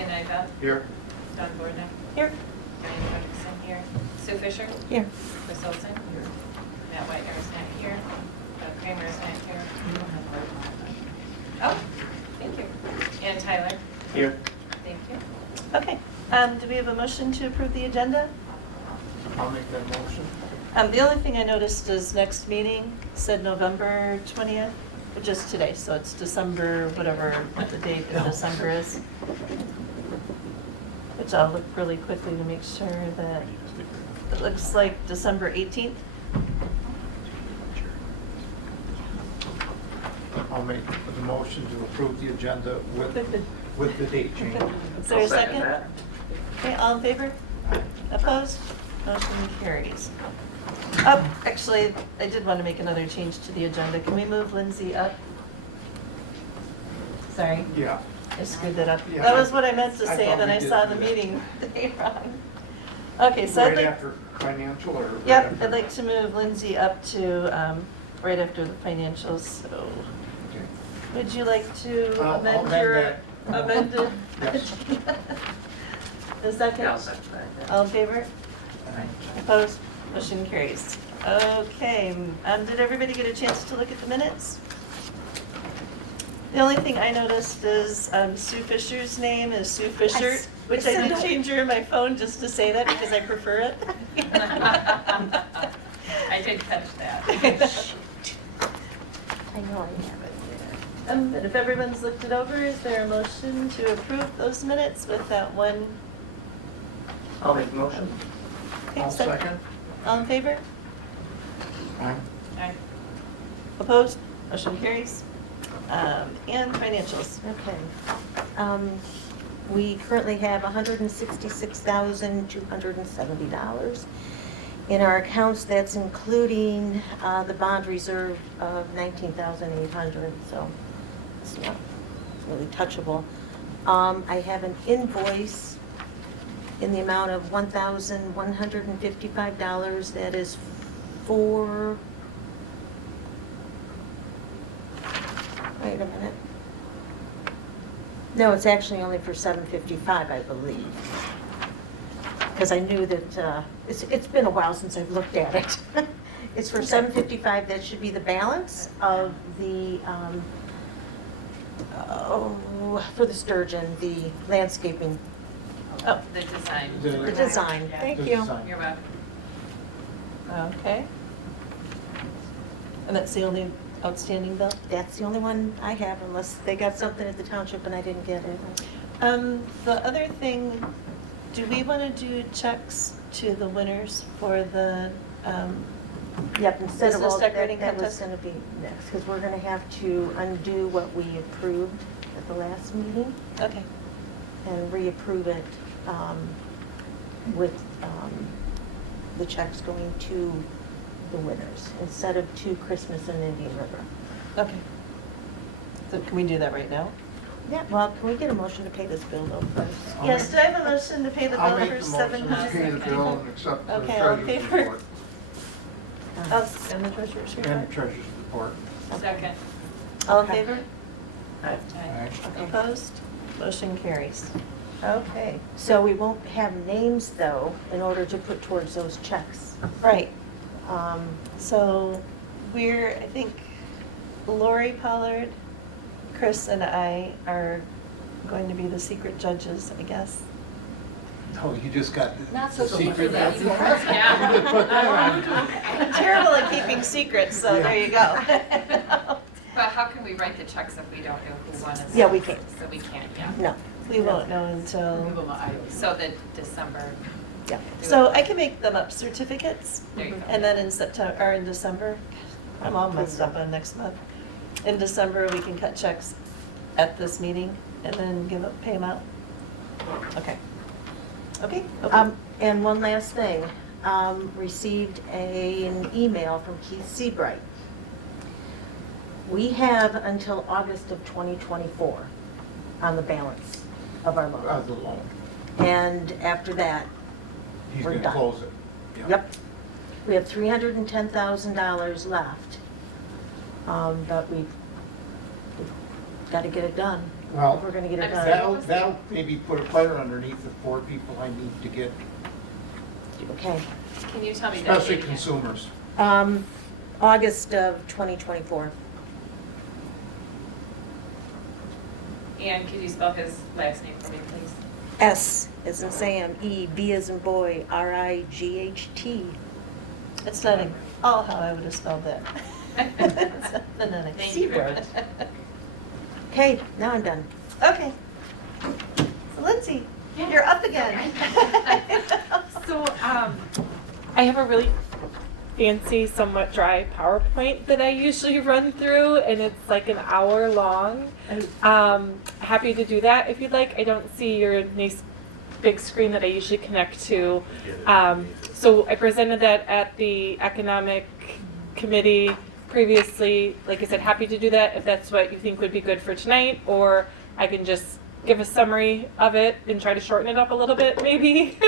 Dan Nyba. Here. Don Gordon. Here. Diane Frederickson here. Sue Fisher. Here. Chris Olson. Here. Matt Whitener is not here. Kramer is not here. Oh, thank you. And Tyler. Here. Thank you. Okay. Do we have a motion to approve the agenda? I'll make that motion. The only thing I noticed is next meeting said November 20th, but just today, so it's December, whatever the date of December is. Which I'll look really quickly to make sure that it looks like December 18th. I'll make the motion to approve the agenda with the date change. Is there a second? Okay, all in favor? Opposed? Motion carries. Oh, actually, I did want to make another change to the agenda. Can we move Lindsey up? Sorry, Yeah. I screwed that up. Yeah, That was what I meant to I say, thought and then we I did saw do the that. meeting day wrong. Okay, so I'd Right like, after financial or? right yep, after- I'd like to move Lindsey up to right after the financials, so. Okay. Would you like to I'll amend amend your that. amended? Yes. A second? Yeah, I'll second that. All in favor? Opposed? Motion carries. Okay, did everybody get a chance to look at the minutes? The only thing I noticed is Sue Fisher's name is Sue Fisher, which I did change her in my phone just to say that because I prefer it. I did catch that. I know I have it there. But if everyone's looked it over, is there a motion to approve those minutes with that one? I'll make the motion. Okay, I'll second. All in favor? Aye. Aye. Opposed? Motion carries. And financials. Okay. We currently have $166,270 in our accounts. That's including the bond reserve of $19,800, so it's not really touchable. I have an invoice in the amount of $1,155. That is for, wait a minute. No, it's actually only for $755, I believe. Because I knew that, it's been a while since I've looked at it. It's for $755, that should be the balance of the, for the Sturgeon, the landscaping, Oh, The design. the design. Yeah. Thank The you. design. You're welcome. okay. And that's the only outstanding bill? That's the only one I have, unless they got something at the township and I didn't get it. The other thing, do we want to do checks to the winners for the, Yep, instead of Business all, decorating that was contest? gonna be next, because we're gonna have to undo what we approved at the last meeting okay, and reapprove it with the checks going to the winners, instead of to Christmas and Indian River. okay. So can we do that right now? Yeah, well, can we get a motion to pay this bill though first? I'll Yes, make- do I have a motion to pay the I'll bill make for the motion to pay the bill and accept the Okay, all in treasurer's favor? report. Oh, and the treasurer's And report? the treasurer's report. Second. All in Okay. favor? Aye. Aye. Okay. Opposed? Motion carries. Okay, So we won't have names though, in order to put towards those checks. right. Um, So we're, I think Lori Pollard, Chris and I are going to be the secret judges, I guess. No, you just got Not the so secret. Yeah. You put that on. I'm terrible at keeping secrets, so there you go. But how can we write the checks if we don't know who won it? Yeah, we can't. So we can't, yeah. No, We won't know until, So the December, yeah. so I can make them up certificates, there you go. and then in September, or in December, I'm all messed up on next month. In December, we can cut checks at this meeting and then pay them out. Okay. Okay? And one last thing, received an email from Keith Seabright. We have until August of 2024 on the balance of our loan. Of the loan. And after that, He's We're gonna done. close it. yep, we have $310,000 left. But we've got to get it done. Well, if we're gonna get it I'm done. that'll maybe put a fire underneath the 4 people I need to get, Okay. Can you tell me that especially date again? consumers. August of 2024. And could you spell his last name for me, please? S as in Sam, E, B as in boy, R-I-G-H-T. It's not at all how I would have spelled that. It's a phonetic Thank C you very word. much. Okay, now I'm done. Okay. So Lindsay, Yeah. you're up again. So, I have a really fancy, somewhat dry PowerPoint that I usually run through, and it's like an hour long. Happy to do that if you'd like. I don't see your nice big screen that I usually connect to. So I presented that at the Economic Committee previously. Like I said, happy to do that if that's what you think would be good for tonight, or I can just give a summary of it and try to shorten it up a little bit, maybe. We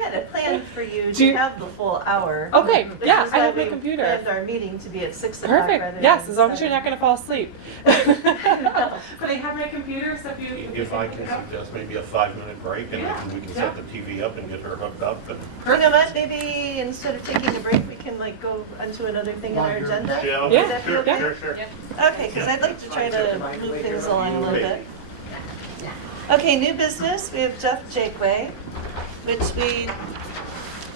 had a plan for you Do to you- have the full hour. Okay, which yeah, is I why have my we computer. planned our meeting to be at 6 o'clock rather Perfect. Yes, than as long as you're 7. not going to fall asleep. But I have my computer, so if you. If I can suggest maybe a 5-minute break and Yeah, we can yeah. set the TV up and get her hooked up and. You know what, maybe instead of taking a break, we can like go onto another thing on our agenda? Yeah, Yeah, Would that be sure, okay? sure, sure. Yep. Okay, because I'd like to try to move things along a little bit. Okay, new business, we have Jeff Jakeway, which we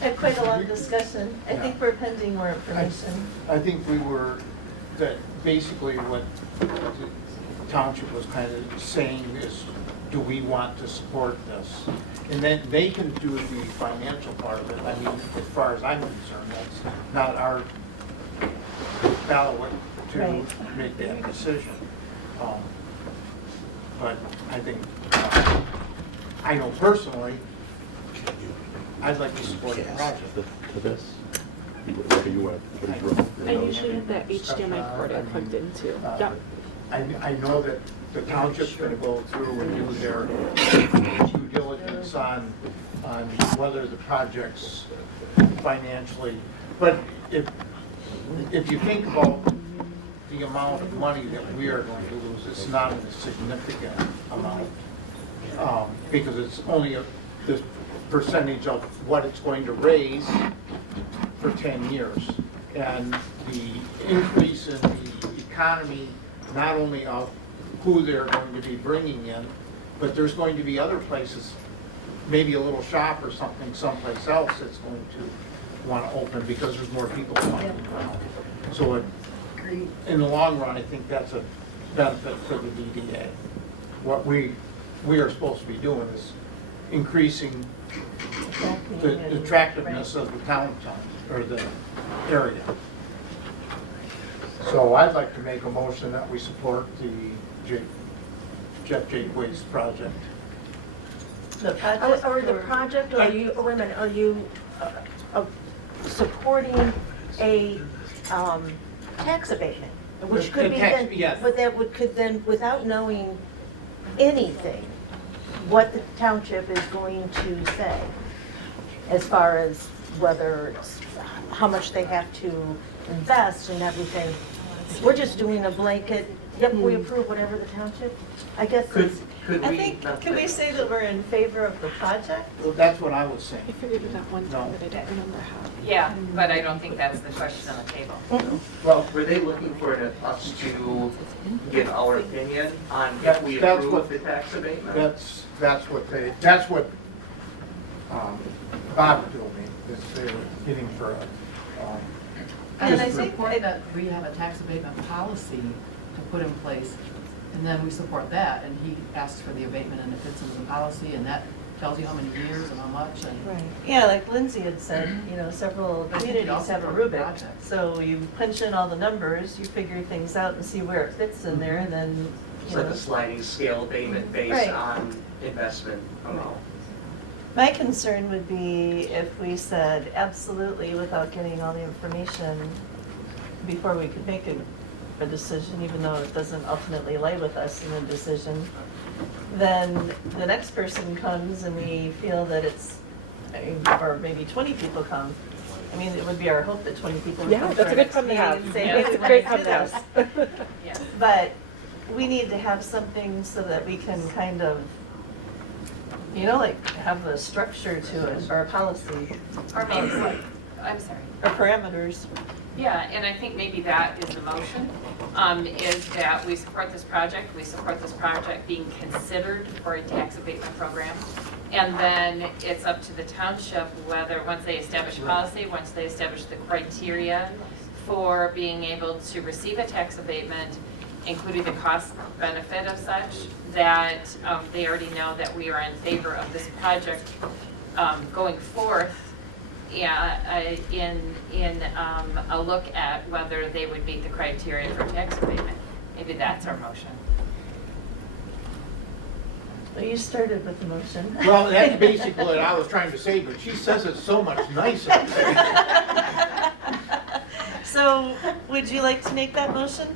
had quite a long discussion. I think we're pending more information. I think we were, that basically what the township was kind of saying is, do we want to support this? And then they can do the financial part of it. I mean, as far as I'm concerned, that's not our ballot to Right. make that decision. But I think, I know personally, I'd like to support the project. To this? What are you at? What is your- I usually have that HDMI cord I plugged into. Yep. I know that the township's gonna go through and do their due diligence on whether the project's financially, but if you think about the amount of money that we are going to lose, it's not a significant amount, because it's only this percentage of what it's going to raise for 10 years. And the increase in the economy, not only of who they're going to be bringing in, but there's going to be other places, maybe a little shop or something someplace else that's going to want to open because there's more people coming around. So in the long run, I think that's a benefit for the DDA. What we are supposed to be doing is increasing the attractiveness of the town, or the area. So I'd like to make a motion that we support the Jeff Jakeway's project. The project. Or the project, or are you, wait a minute, are you supporting a tax abatement? Which could The be tax- then, yes. but that could then, without knowing anything, what the township is going to say as far as whether it's, how much they have to invest and everything. We're just doing a blanket, yep, we approve whatever the township, I guess it's. Could I we? think, can we say that we're in favor of the project? Well, that's what I was saying. I figured it out one No. time, but I don't remember how. Yeah, but I don't think that's the question on the table. Well, Were they looking for us to give our opinion on if That's- we that's what- approve the tax abatement? that's what Bob told me, is they were getting for And I just think Support that we have a tax abatement policy to put in place, and then we support that, and he asks for the abatement and it fits into the policy, and that tells you how many years and how much, and. Right. Yeah, like Lindsay had said, several I think communities you also have a support the rubric. project. So you punch in all the numbers, you figure things out and see where it fits in there, and then, It's like a sliding scale abatement based Right. on investment amount. My concern would be if we said absolutely without getting all the information before we could make a decision, even though it doesn't ultimately lay with us in a decision, then the next person comes and we feel that it's, or maybe 20 people come. I mean, it would be our hope that 20 people would Yeah, come to that's our a good next problem to meeting have. and say, Yeah, hey, It's we a want great to do problem to this. have. Yes. But we need to have something so that we can kind of, like have a structure to it, or a policy, Or maybe, I'm sorry. or parameters. Yeah, and I think maybe that is the motion, is that we support this project being considered for a tax abatement program. And then it's up to the township whether, once they establish policy, once they establish the criteria for being able to receive a tax abatement, including the cost benefit of such, that they already know that we are in favor of this project going forth. Yeah, in a look at whether they would meet the criteria for tax abatement. Maybe that's our motion. Well, you started with the motion. Well, that's basically what I was trying to say, but she says it so much nicer. So, would you like to make that motion?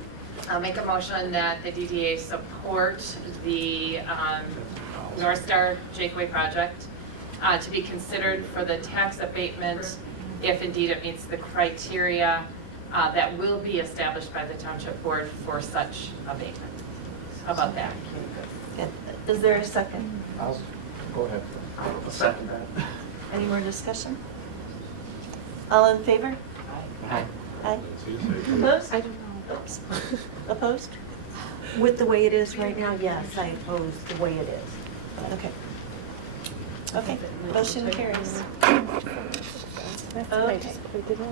I'll make a motion that the DDA support the North Star Jakeway project to be considered for the tax abatement if indeed it meets the criteria that will be established by the township board for such abatement. How about that? Yeah. Is there a second? Go ahead. I'll second that. Any more discussion? All in favor? Aye. Aye. So you say- Opposed? I don't know. Oops. Opposed? With the way it is right now, yes, I oppose the way it is. Okay. Okay, motion carries. Okay.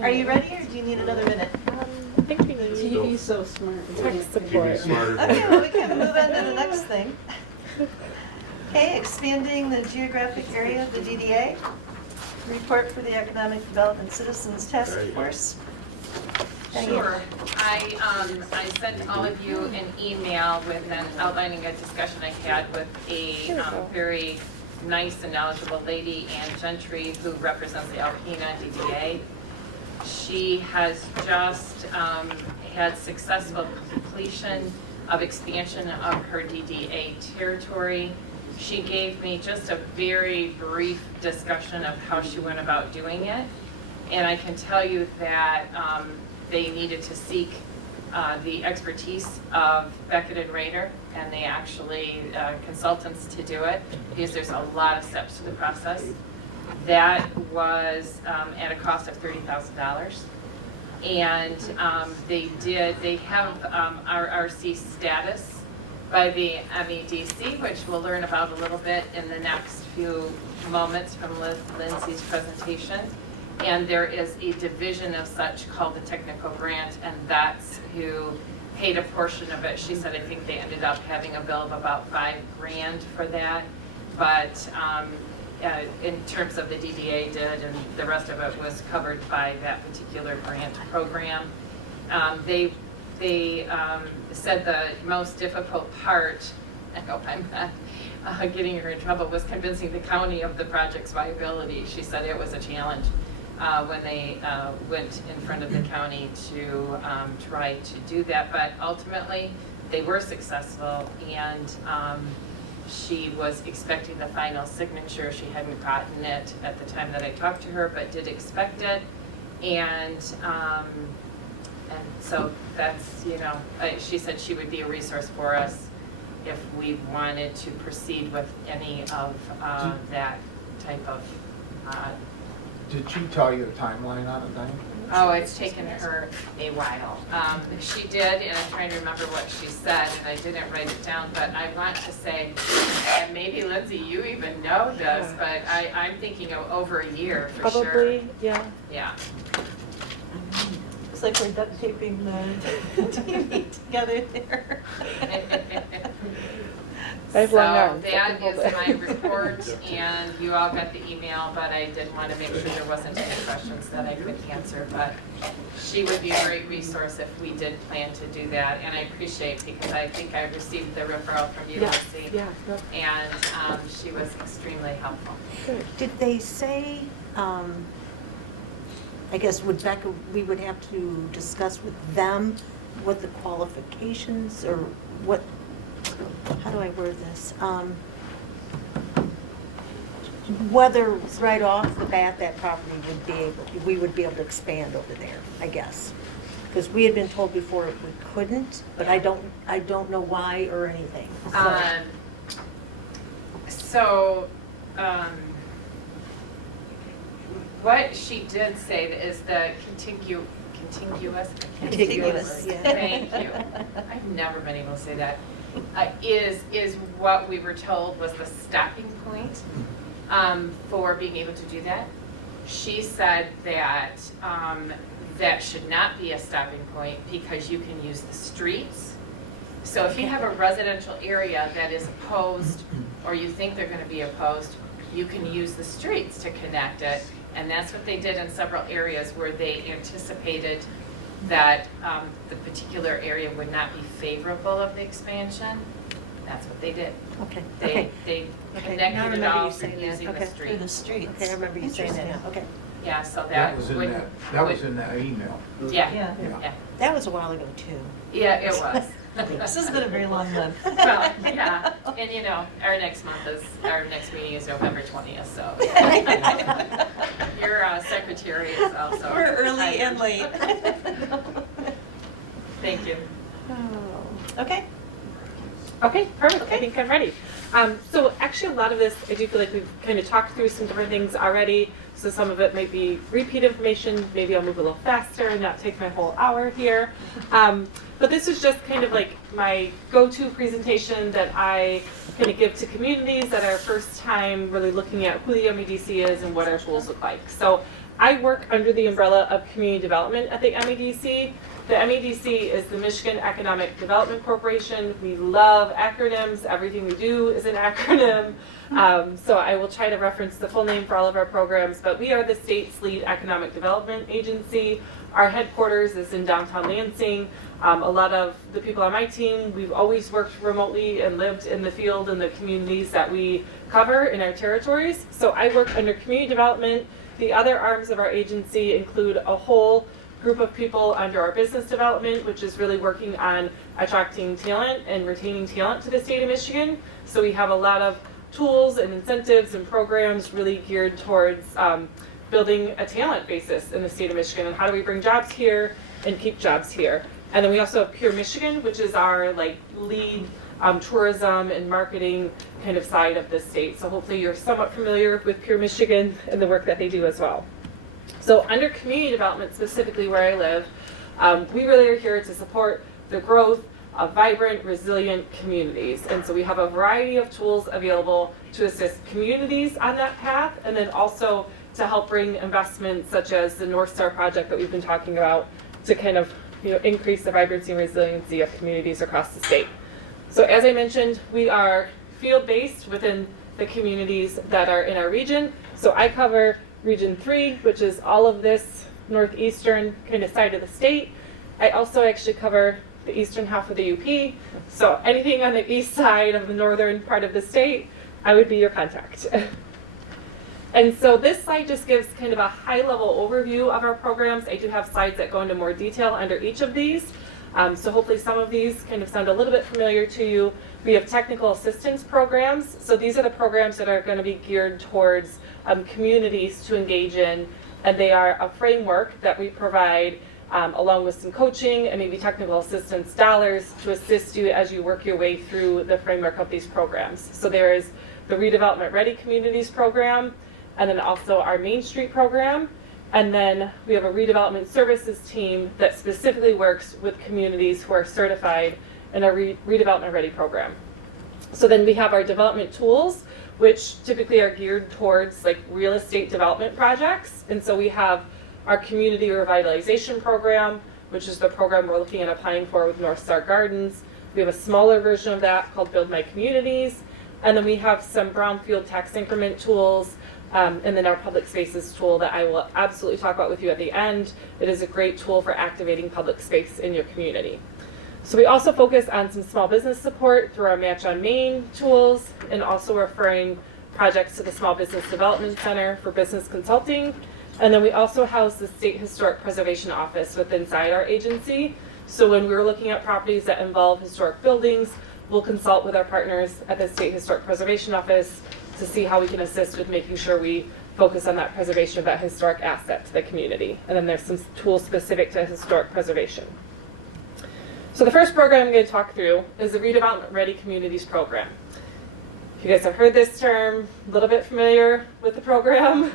Are you ready, or do you need another minute? I think we need TV's so smart. tech You'd be support. smarter than Okay, well, we can move on to the next thing. Okay, expanding the geographic area of the DDA. Report for the Economic Development Citizens Task There you go. Force. Sure. I sent all of you an email with an outlining a discussion I had with a very nice and knowledgeable lady, Ann Gentry, who represents the Alpena DDA. She has just had successful completion of expansion of her DDA territory. She gave me just a very brief discussion of how she went about doing it. And I can tell you that they needed to seek the expertise of Beckett and Rader, and they actually consultants to do it, because there's a lot of steps to the process. That was at a cost of $30,000. And they have RRC status by the MEDC, which we'll learn about a little bit in the next few moments from Lindsey's presentation. And there is a division of such called the technical grant, and that's who paid a portion of it. She said, I think they ended up having a bill of about $5,000 for that. But in terms of the DDA did, and the rest of it was covered by that particular grant program. They said the most difficult part, I hope I'm not getting her in trouble, was convincing the county of the project's viability. She said it was a challenge when they went in front of the county to try to do that, but ultimately they were successful, and she was expecting the final signature. She hadn't gotten it at the time that I talked to her, but did expect it, and so that's, she said she would be a resource for us if we wanted to proceed with any of that type of. Did she tell you a timeline on it, Diane? Oh, it's taken her a while. She did, and I'm trying to remember what she said, and I didn't write it down, but I want to say, and maybe Lindsey, you even know this, but I'm thinking of over a year for sure. Probably, yeah. Yeah. It's like we're duct taping the TV together there. I have long arms. So that is my report, and you all got the email, but I did want to make sure there wasn't any questions that I could answer. But she would be a great resource if we did plan to do that, and I appreciate, because I think I received the referral from you, Lindsey, Yeah, no. and she was extremely helpful. Good. Did they say, I guess we would have to discuss with them what the qualifications, or what, how do I word this? Whether right off the bat that property we would be able to expand over there, I guess. Because we had been told before we couldn't, but I don't know why or anything. What she did say is the contiguous. Contiguous. Yeah. Thank you. I've never been able to say that. Is what we were told was the stopping point for being able to do that. She said that that should not be a stopping point because you can use the streets. So if you have a residential area that is opposed, or you think they're going to be opposed, you can use the streets to connect it. And that's what they did in several areas where they anticipated that the particular area would not be favorable of the expansion. That's what they did. Okay, They okay. Okay, now I connected it remember all you through saying that. using the Okay. Through the street. streets. Okay, I remember you saying that now, okay. Yeah, so That was in would- that, that was would- in that email. Yeah, Yeah. yeah, That was a while ago, too. yeah, it was. This has been a very long month. Well, yeah, and you know, our next meeting is November 20th, so. Your secretary is also. We're early and hired. late. Thank you. Okay. Okay, perfect. I think I'm ready. So actually a lot of this, I do feel like we've kind of talked through some different things already. So some of it might be repeat information. Maybe I'll move a little faster and not take my whole hour here. But this is just kind of like my go-to presentation that I kind of give to communities that are first time really looking at who the MEDC is and what our tools look like. So I work under the umbrella of community development at the MEDC. The MEDC is the Michigan Economic Development Corporation. We love acronyms. Everything we do is an acronym. So I will try to reference the full name for all of our programs, but we are the state's lead economic development agency. Our headquarters is in downtown Lansing. A lot of the people on my team, we've always worked remotely and lived in the field in the communities that we cover in our territories. So I work under community development. The other arms of our agency include a whole group of people under our business development, which is really working on attracting talent and retaining talent to the state of Michigan. So we have a lot of tools and incentives and programs really geared towards building a talent basis in the state of Michigan, and how do we bring jobs here and keep jobs here. And then we also have Pure Michigan, which is our lead tourism and marketing kind of side of the state. So hopefully you're somewhat familiar with Pure Michigan and the work that they do as well. So under community development, specifically where I live, we really are here to support the growth of vibrant, resilient communities. And so we have a variety of tools available to assist communities on that path, and then also to help bring investments such as the North Star project that we've been talking about to kind of increase the vibrancy and resiliency of communities across the state. So as I mentioned, we are field-based within the communities that are in our region. So I cover Region 3, which is all of this northeastern kind of side of the state. I also actually cover the eastern half of the UP. So anything on the east side of the northern part of the state, I would be your contact. And so this slide just gives kind of a high-level overview of our programs. I do have slides that go into more detail under each of these. So hopefully some of these kind of sound a little bit familiar to you. We have technical assistance programs. So these are the programs that are going to be geared towards communities to engage in. And they are a framework that we provide along with some coaching and maybe technical assistance dollars to assist you as you work your way through the framework of these programs. So there is the Redevelopment Ready Communities program, and then also our Main Street program. And then we have a redevelopment services team that specifically works with communities who are certified in our redevelopment ready program. So then we have our development tools, which typically are geared towards real estate development projects. And so we have our community revitalization program, which is the program we're looking at applying for with North Star Gardens. We have a smaller version of that called Build My Communities. And then we have some brownfield tax increment tools, and then our public spaces tool that I will absolutely talk about with you at the end. It is a great tool for activating public space in your community. So we also focus on some small business support through our Match on Main tools, and also referring projects to the Small Business Development Center for business consulting. And then we also house the State Historic Preservation Office within our agency. So when we're looking at properties that involve historic buildings, we'll consult with our partners at the State Historic Preservation Office to see how we can assist with making sure we focus on that preservation of that historic asset to the community. And then there's some tools specific to historic preservation. So the first program I'm going to talk through is the Redevelopment Ready Communities Program. If you guys have heard this term, a little bit familiar with the program.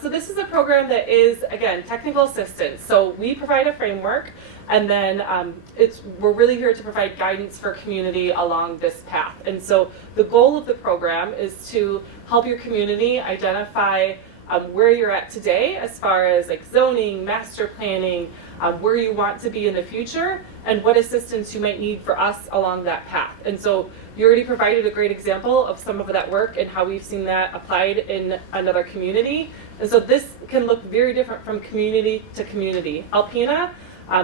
So this is a program that is, again, technical assistance. So we provide a framework, and then we're really here to provide guidance for community along this path. And so the goal of the program is to help your community identify where you're at today as far as like zoning, master planning, where you want to be in the future, and what assistance you might need for us along that path. And so you already provided a great example of some of that work and how we've seen that applied in another community. And so this can look very different from community to community. Alpena,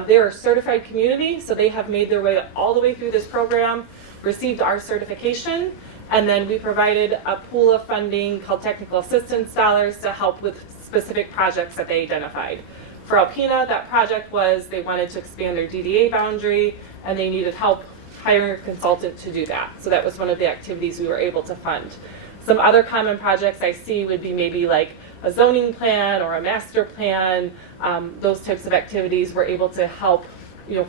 they're a certified community, so they have made their way all the way through this program, received our certification, and then we provided a pool of funding called technical assistance dollars to help with specific projects that they identified. For Alpena, that project was they wanted to expand their DDA boundary, and they needed help hiring a consultant to do that. So that was one of the activities we were able to fund. Some other common projects I see would be maybe like a zoning plan or a master plan. Those types of activities we're able to help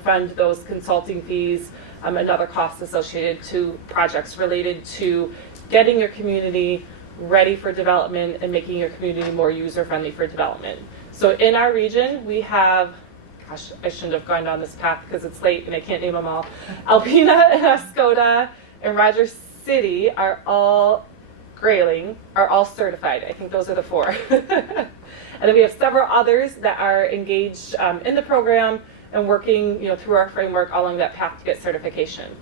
fund those consulting fees and other costs associated to projects related to getting your community ready for development and making your community more user-friendly for development. So in our region, we have, gosh, I shouldn't have gone down this path because it's late and I can't name them all. Alpena and Escoda and Rogers City are all, Grayling, are all certified. I think those are the 4. And then we have several others that are engaged in the program and working through our framework along that path to get certification.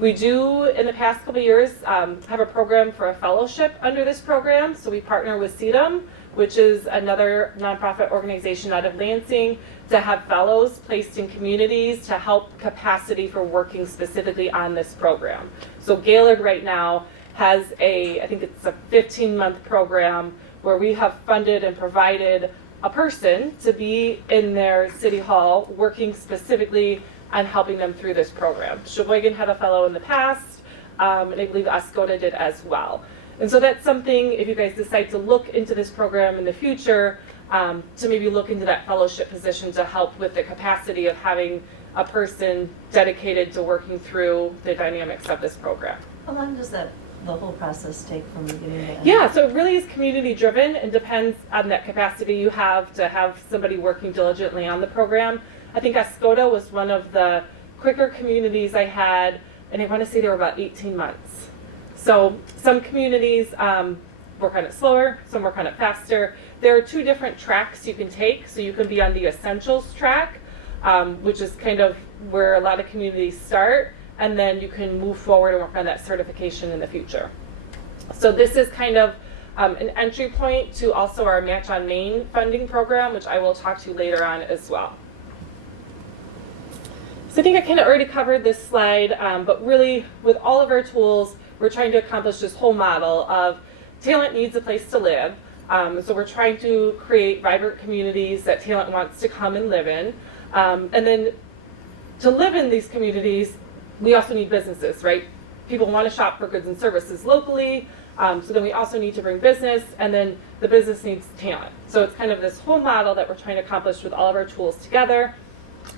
We do, in the past couple of years, have a program for a fellowship under this program. So we partner with CEDM, which is another nonprofit organization out of Lansing, to have fellows placed in communities to help capacity for working specifically on this program. So Gaylord right now has I think it's a 15-month program where we have funded and provided a person to be in their city hall working specifically on helping them through this program. Sheboygan had a fellow in the past, and I believe Escoda did as well. And so that's something, if you guys decide to look into this program in the future, to maybe look into that fellowship position to help with the capacity of having a person dedicated to working through the dynamics of this program. How long does the whole process take from beginning to end? Yeah, so it really is community driven and depends on that capacity you have to have somebody working diligently on the program. I think Escoda was one of the quicker communities I had, and I want to say they were about 18 months. So some communities work on it slower, some work on it faster. There are 2 different tracks you can take. So you can be on the essentials track, which is kind of where a lot of communities start, and then you can move forward and work on that certification in the future. So this is kind of an entry point to also our Match on Main funding program, which I will talk to you later on as well. So I think I kind of already covered this slide, but really with all of our tools, we're trying to accomplish this whole model of talent needs a place to live. So we're trying to create vibrant communities that talent wants to come and live in. And then to live in these communities, we also need businesses, right? People want to shop for goods and services locally. So then we also need to bring business, and then the business needs talent. So it's kind of this whole model that we're trying to accomplish with all of our tools together.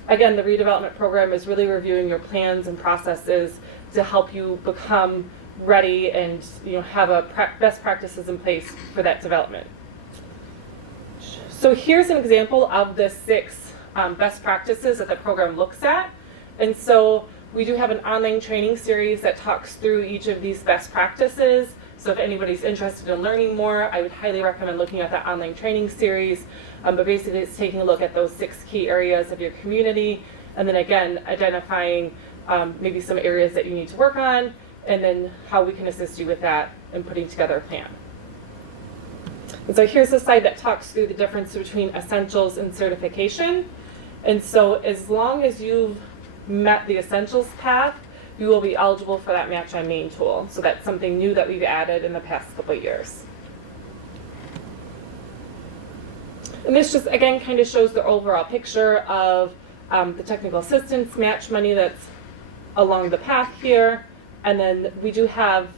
Again, the redevelopment program is really reviewing your plans and processes to help you become ready and have a best practices in place for that development. So here's an example of the 6 best practices that the program looks at. And so we do have an online training series that talks through each of these best practices. So if anybody's interested in learning more, I would highly recommend looking at that online training series. But basically it's taking a look at those 6 key areas of your community, and then again, identifying maybe some areas that you need to work on, and then how we can assist you with that and putting together a plan. And so here's a slide that talks through the difference between essentials and certification. And so as long as you've met the essentials path, you will be eligible for that Match on Main tool. So that's something new that we've added in the past couple of years. And this just, again, kind of shows the overall picture of the technical assistance match money that's along the path here. And then we do have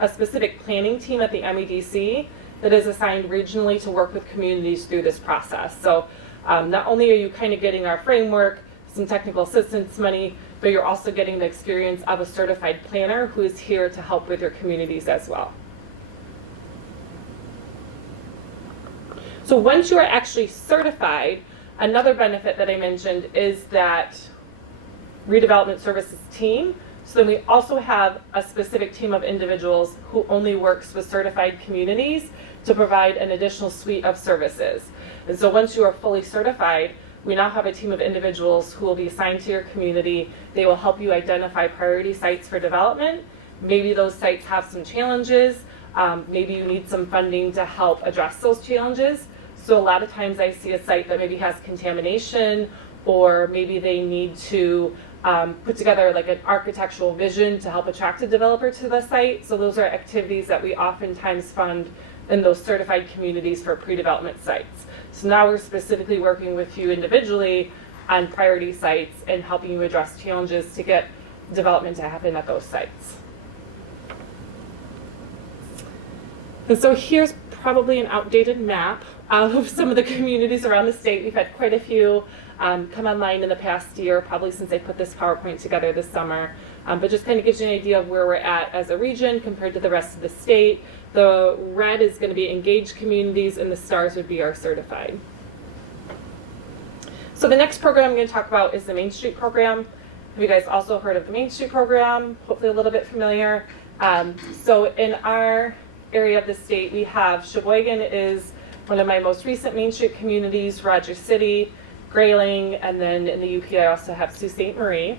a specific planning team at the MEDC that is assigned regionally to work with communities through this process. So not only are you kind of getting our framework, some technical assistance money, but you're also getting the experience of a certified planner who is here to help with your communities as well. So once you are actually certified, another benefit that I mentioned is that redevelopment services team. So then we also have a specific team of individuals who only works with certified communities to provide an additional suite of services. And so once you are fully certified, we now have a team of individuals who will be assigned to your community. They will help you identify priority sites for development. Maybe those sites have some challenges. Maybe you need some funding to help address those challenges. So a lot of times I see a site that maybe has contamination, or maybe they need to put together like an architectural vision to help attract a developer to the site. So those are activities that we oftentimes fund in those certified communities for pre-development sites. So now we're specifically working with you individually on priority sites and helping you address challenges to get development to happen at those sites. And so here's probably an outdated map of some of the communities around the state. We've had quite a few come online in the past year, probably since I put this PowerPoint together this summer. But just kind of gives you an idea of where we're at as a region compared to the rest of the state. The red is going to be engaged communities, and the stars would be our certified. So the next program I'm going to talk about is the Main Street program. Have you guys also heard of the Main Street program? Hopefully a little bit familiar. So in our area of the state, we have Sheboygan is one of my most recent Main Street communities, Rogers City, Grayling, and then in the UP I also have Sault Ste. Marie.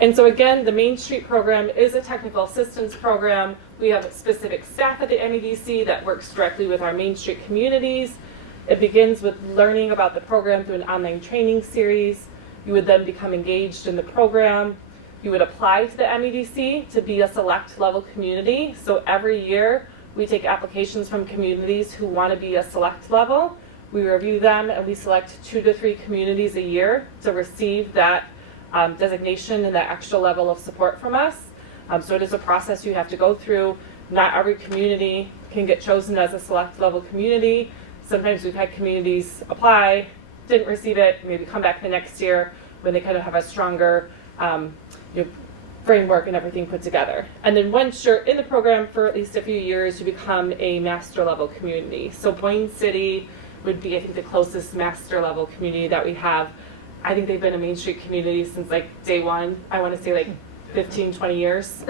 And so again, the Main Street program is a technical assistance program. We have specific staff at the MEDC that works directly with our Main Street communities. It begins with learning about the program through an online training series. You would then become engaged in the program. You would apply to the MEDC to be a select level community. So every year we take applications from communities who want to be a select level. We review them and we select 2 to 3 communities a year to receive that designation and that extra level of support from us. So it is a process you have to go through. Not every community can get chosen as a select level community. Sometimes we've had communities apply, didn't receive it, maybe come back the next year when they kind of have a stronger framework and everything put together. And then once you're in the program for at least a few years, you become a master level community. So Boyne City would be, I think, the closest master level community that we have. I think they've been a Main Street community since like day one. I want to say like 15, 20 years.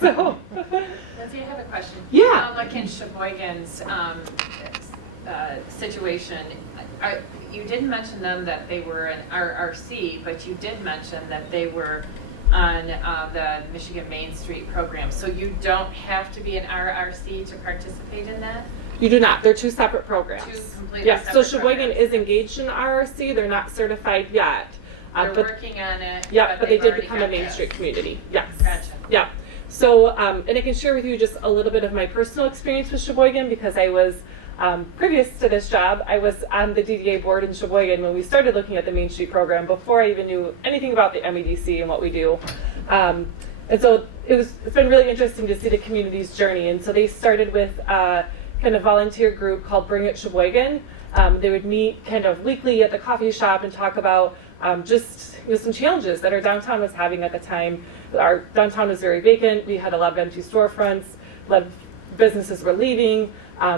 So, Lindsey, I have a question. Yeah. Like in Sheboygan's situation, you didn't mention them that they were an RRC, but you did mention that they were on the Michigan Main Street program. So you don't have to be an RRC to participate in that? You do not. They're 2 separate programs. 2 completely Yes. separate So Sheboygan programs. is engaged in RRC. They're not certified yet. They're but working on it. yeah, but they they've did already become a got Main that. Street community. Yes. Gotcha. Yeah. So, and I can share with you just a little bit of my personal experience with Sheboygan because I was, previous to this job, I was on the DDA board in Sheboygan when we started looking at the Main Street program before I even knew anything about the MEDC and what we do. And so it's been really interesting to see the community's journey. And so they started with a kind of volunteer group called Bring It Sheboygan. They would meet kind of weekly at the coffee shop and talk about just some challenges that our downtown was having at the time. Our downtown was very vacant. We had a lot of empty storefronts. A lot of businesses were leaving.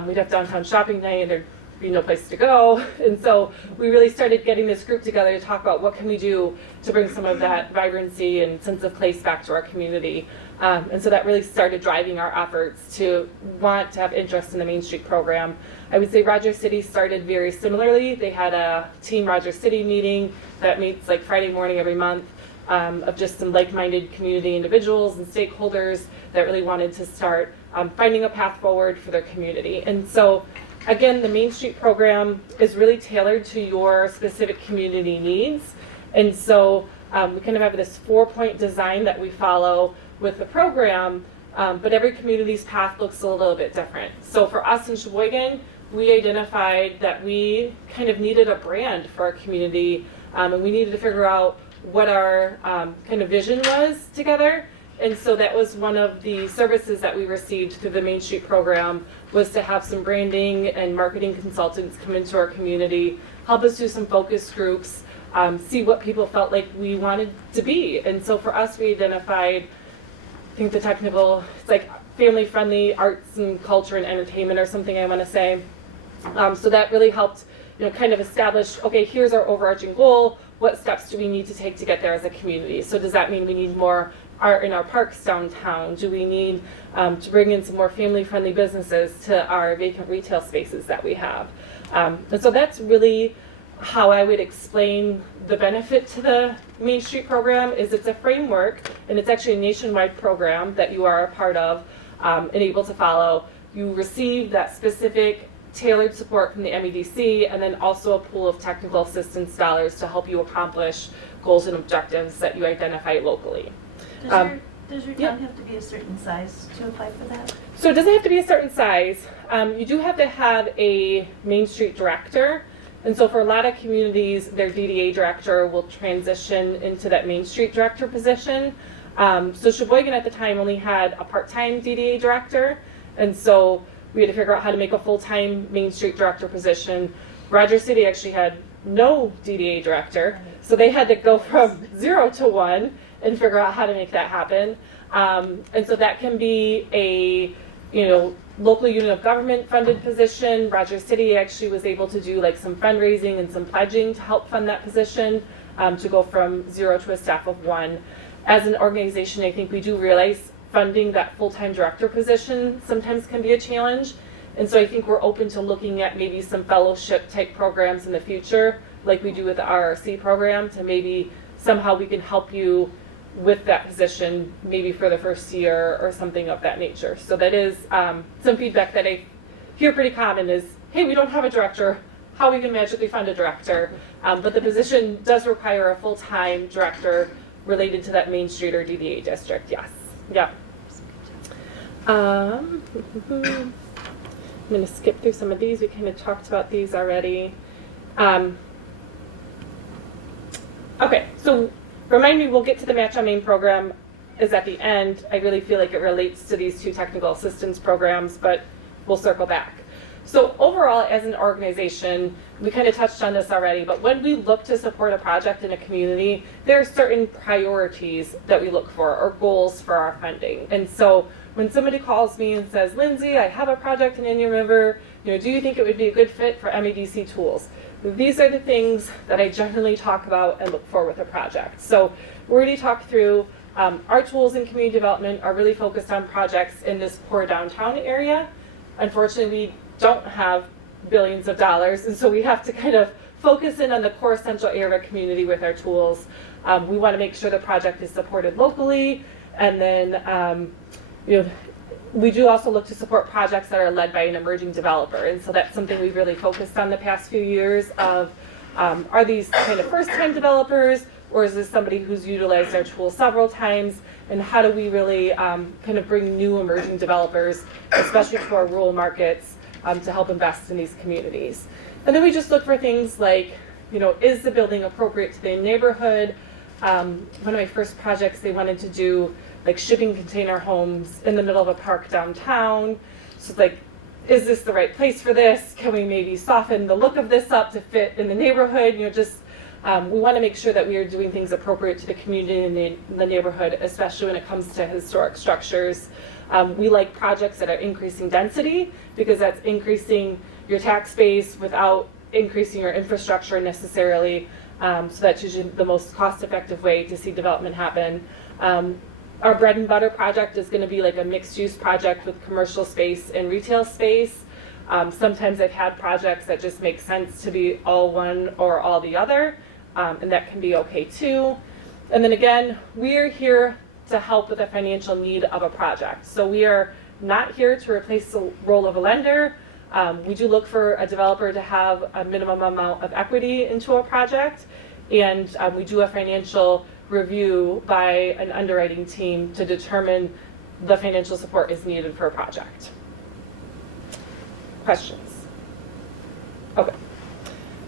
We'd have downtown shopping night and there'd be no place to go. And so we really started getting this group together to talk about what can we do to bring some of that vibrancy and sense of place back to our community. And so that really started driving our efforts to want to have interest in the Main Street program. I would say Rogers City started very similarly. They had a Team Rogers City meeting that meets like Friday morning every month of just some like-minded community individuals and stakeholders that really wanted to start finding a path forward for their community. And so again, the Main Street program is really tailored to your specific community needs. And so we kind of have this 4-point design that we follow with the program, but every community's path looks a little bit different. So for us in Sheboygan, we identified that we kind of needed a brand for our community, and we needed to figure out what our kind of vision was together. And so that was one of the services that we received through the Main Street program, was to have some branding and marketing consultants come into our community, help us do some focus groups, see what people felt like we wanted to be. And so for us, we identified, I think the technical, it's like family-friendly arts and culture and entertainment or something I want to say. So that really helped, kind of establish, okay, here's our overarching goal. What steps do we need to take to get there as a community? So does that mean we need more art in our parks downtown? Do we need to bring in some more family-friendly businesses to our vacant retail spaces that we have? And so that's really how I would explain the benefit to the Main Street program. Is it's a framework, and it's actually a nationwide program that you are a part of and able to follow. You receive that specific tailored support from the MEDC, and then also a pool of technical assistance dollars to help you accomplish goals and objectives that you identify locally. Does your town have to be a certain size to apply for that? So it doesn't have to be a certain size. You do have to have a Main Street director. And so for a lot of communities, their DDA director will transition into that Main Street director position. So Sheboygan at the time only had a part-time DDA director. And so we had to figure out how to make a full-time Main Street director position. Rogers City actually had no DDA director. So they had to go from 0 to 1 and figure out how to make that happen. And so that can be a, local unit of government funded position. Rogers City actually was able to do like some fundraising and some pledging to help fund that position, to go from 0 to a staff of 1. As an organization, I think we do realize funding that full-time director position sometimes can be a challenge. And so I think we're open to looking at maybe some fellowship type programs in the future, like we do with the RRC program, to maybe somehow we can help you with that position, maybe for the first year or something of that nature. So that is some feedback that I hear pretty common is, hey, we don't have a director, how we can magically fund a director. But the position does require a full-time director related to that Main Street or DDA district, yes. Yeah. I'm going to skip through some of these. We kind of talked about these already. Okay, so remind me, we'll get to the Match on Main program is at the end. I really feel like it relates to these two technical assistance programs, but we'll circle back. So overall, as an organization, we kind of touched on this already, but when we look to support a project in a community, there are certain priorities that we look for, or goals for our funding. And so when somebody calls me and says, Lindsey, I have a project in Indian River, do you think it would be a good fit for MEDC tools? These are the things that I generally talk about and look for with a project. So we already talked through our tools in community development are really focused on projects in this core downtown area. Unfortunately, we don't have billions of dollars, and so we have to kind of focus in on the core central area community with our tools. We want to make sure the project is supported locally, and then we do also look to support projects that are led by an emerging developer, and so that's something we've really focused on the past few years of, are these kind of first-time developers, or is this somebody who's utilized our tool several times, and how do we really kind of bring new emerging developers, especially to our rural markets, to help invest in these communities. And then we just look for things like, is the building appropriate to the neighborhood? One of my first projects, they wanted to do like shipping container homes in the middle of a park downtown. So it's like, is this the right place for this? Can we maybe soften the look of this up to fit in the neighborhood? We want to make sure that we are doing things appropriate to the community and the neighborhood, especially when it comes to historic structures. We like projects that are increasing density because that's increasing your tax base without increasing your infrastructure necessarily. So that's usually the most cost-effective way to see development happen. Our bread and butter project is going to be like a mixed-use project with commercial space and retail space. Sometimes I've had projects that just make sense to be all one or all the other, and that can be okay too. And then again, we are here to help with the financial need of a project. So we are not here to replace the role of a lender. We do look for a developer to have a minimum amount of equity into a project, and we do a financial review by an underwriting team to determine the financial support is needed for a project. Questions? Okay.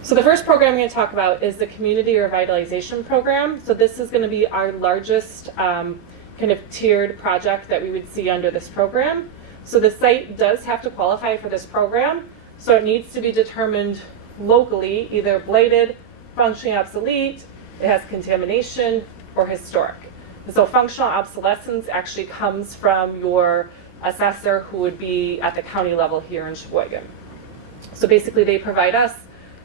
So the first program I'm going to talk about is the Community Revitalization Program. So this is going to be our largest kind of tiered project that we would see under this program. So the site does have to qualify for this program, so it needs to be determined locally, either blighted, functionally obsolete, it has contamination, or historic. And so functional obsolescence actually comes from your assessor, who would be at the county level here in Sheboygan. So basically they provide us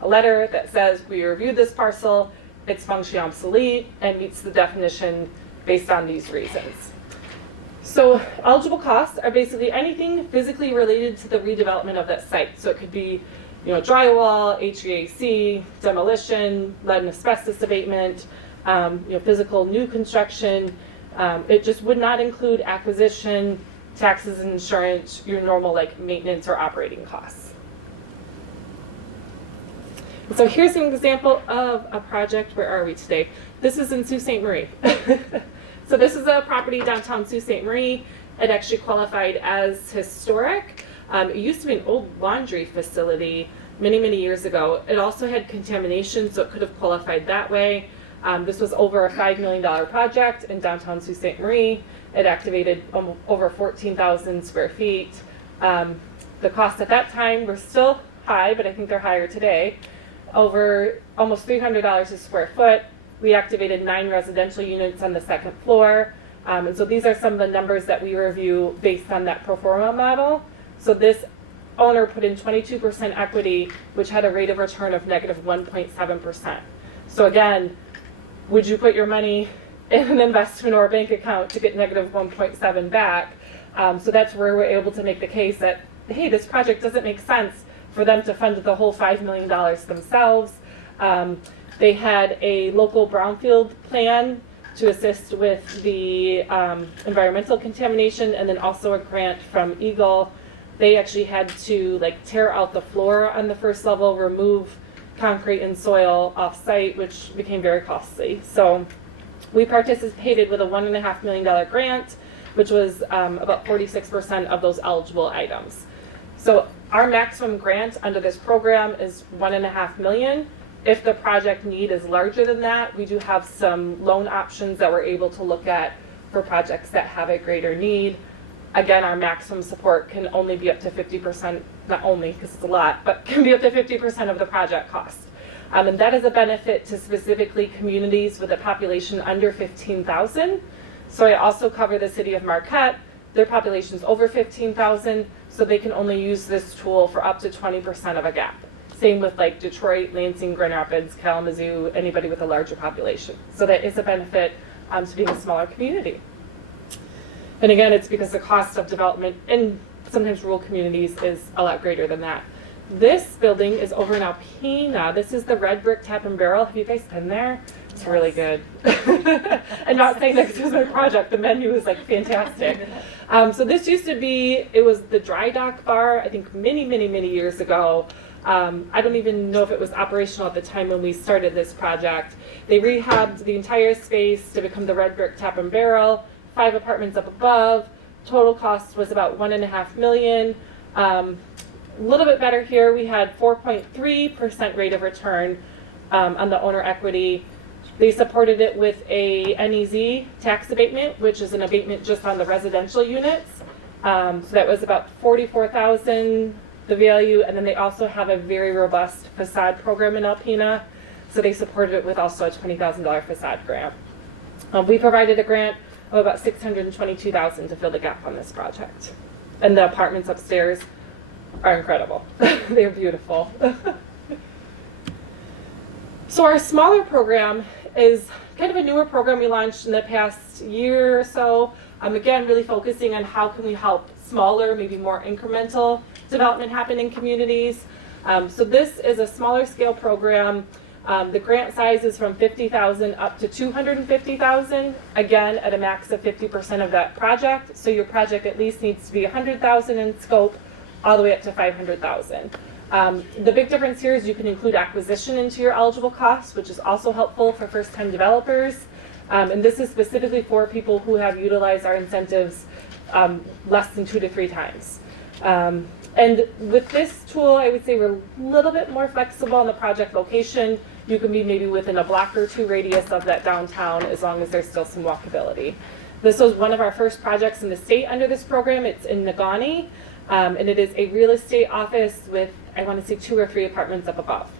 a letter that says we reviewed this parcel, it's functionally obsolete and meets the definition based on these reasons. So eligible costs are basically anything physically related to the redevelopment of that site. So it could be, drywall, HVAC, demolition, lead and asbestos abatement, physical new construction. It just would not include acquisition, taxes and insurance, your normal like maintenance or operating costs. So here's an example of a project. Where are we today? This is in Sault Ste. Marie. So this is a property downtown Sault Ste. Marie. It actually qualified as historic. It used to be an old laundry facility many, many years ago. It also had contamination, so it could have qualified that way. This was over a $5 million project in downtown Sault Ste. Marie. It activated over 14,000 square feet. The costs at that time were still high, but I think they're higher today. Over almost $300 a square foot. We activated 9 residential units on the second floor. And so these are some of the numbers that we review based on that pro forma model. So this owner put in 22% equity, which had a rate of return of negative 1.7%. So again, would you put your money in an investment or a bank account to get negative 1.7 back? So that's where we're able to make the case that, hey, this project doesn't make sense for them to fund the whole $5 million themselves. They had a local brownfield plan to assist with the environmental contamination, and then also a grant from Eagle. They actually had to tear out the floor on the first level, remove concrete and soil off-site, which became very costly. So we participated with a $1.5 million grant, which was about 46% of those eligible items. So our maximum grant under this program is $1.5 million. If the project need is larger than that, we do have some loan options that we're able to look at for projects that have a greater need. Again, our maximum support can only be up to 50%, not only because it's a lot, but can be up to 50% of the project cost. And that is a benefit to specifically communities with a population under 15,000. So I also cover the city of Marquette. Their population is over 15,000, so they can only use this tool for up to 20% of a gap. Same with Detroit, Lansing, Grand Rapids, Kalamazoo, anybody with a larger population. So that is a benefit to being a smaller community. And again, it's because the cost of development in sometimes rural communities is a lot greater than that. This building is over in Alpena. This is the red brick tap and barrel. Have you guys been there? It's really good. I'm not saying that because it was my project. The menu is fantastic. So this used to be, it was the dry dock bar, I think many, many, many years ago. I don't even know if it was operational at the time when we started this project. They rehabbed the entire space to become the red brick tap and barrel, 5 apartments up above. Total cost was about $1.5 million. A little bit better here, we had 4.3% rate of return on the owner equity. They supported it with a NEZ tax abatement, which is an abatement just on the residential units. So that was about $44,000, the value, and then they also have a very robust facade program in Alpena. So they supported it with also a $20,000 facade grant. We provided a grant of about $622,000 to fill the gap on this project. And the apartments upstairs are incredible. They're beautiful. So our smaller program is kind of a newer program we launched in the past year or so. Again, really focusing on how can we help smaller, maybe more incremental development happen in communities. So this is a smaller scale program. The grant size is from $50,000 up to $250,000, again at a max of 50% of that project. So your project at least needs to be $100,000 in scope, all the way up to $500,000. The big difference here is you can include acquisition into your eligible costs, which is also helpful for first-time developers. And this is specifically for people who have utilized our incentives less than 2 to 3 times. And with this tool, I would say we're a little bit more flexible on the project location. You can be maybe within a block or 2 radius of that downtown, as long as there's still some walkability. This was one of our first projects in the state under this program. It's in Negaunee, and it is a real estate office with, I want to say, 2 or 3 apartments up above.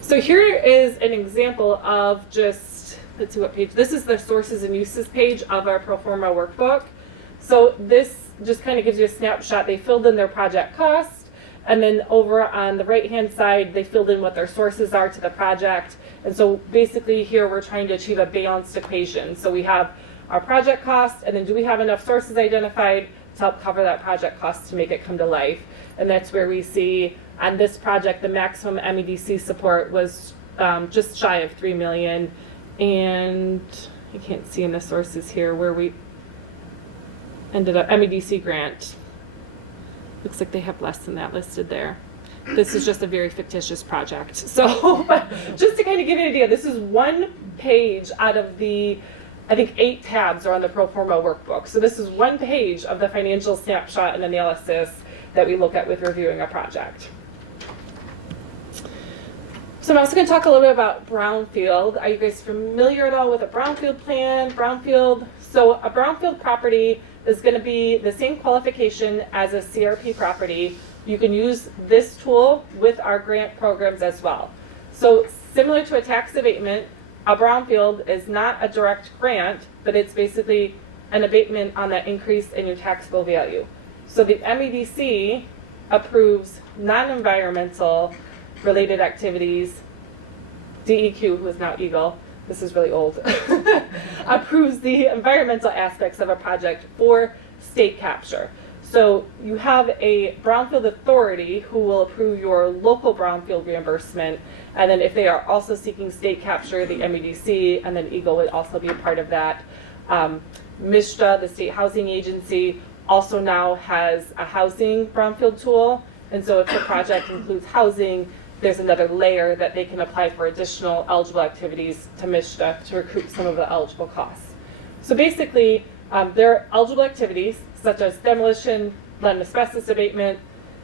So here is an example of just, let's see what page, this is the sources and uses page of our pro forma workbook. So this just kind of gives you a snapshot. They filled in their project cost, and then over on the right-hand side, they filled in what their sources are to the project. And so basically here we're trying to achieve a balanced equation. So we have our project cost, and then do we have enough sources identified to help cover that project cost to make it come to life? And that's where we see on this project, the maximum MEDC support was just shy of $3 million. And I can't see in the sources here where we ended up, MEDC grant. Looks like they have less than that listed there. This is just a very fictitious project. So just to kind of give you an idea, this is one page out of the, I think 8 tabs are on the pro forma workbook. So this is one page of the financial snapshot and analysis that we look at with reviewing a project. So I'm also going to talk a little bit about brownfield. Are you guys familiar at all with a brownfield plan? Brownfield, so a brownfield property is going to be the same qualification as a CRP property. You can use this tool with our grant programs as well. So similar to a tax abatement, a brownfield is not a direct grant, but it's basically an abatement on that increase in your taxable value. So the MEDC approves non-environmental related activities. DEQ, who is now Eagle, this is really old, approves the environmental aspects of a project for state capture. So you have a brownfield authority who will approve your local brownfield reimbursement, and then if they are also seeking state capture, the MEDC, and then Eagle would also be a part of that. MISHDA, the state housing agency, also now has a housing brownfield tool, and so if the project includes housing, there's another layer that they can apply for additional eligible activities to MISHDA to recoup some of the eligible costs. So basically, there are eligible activities such as demolition, lead and asbestos abatement,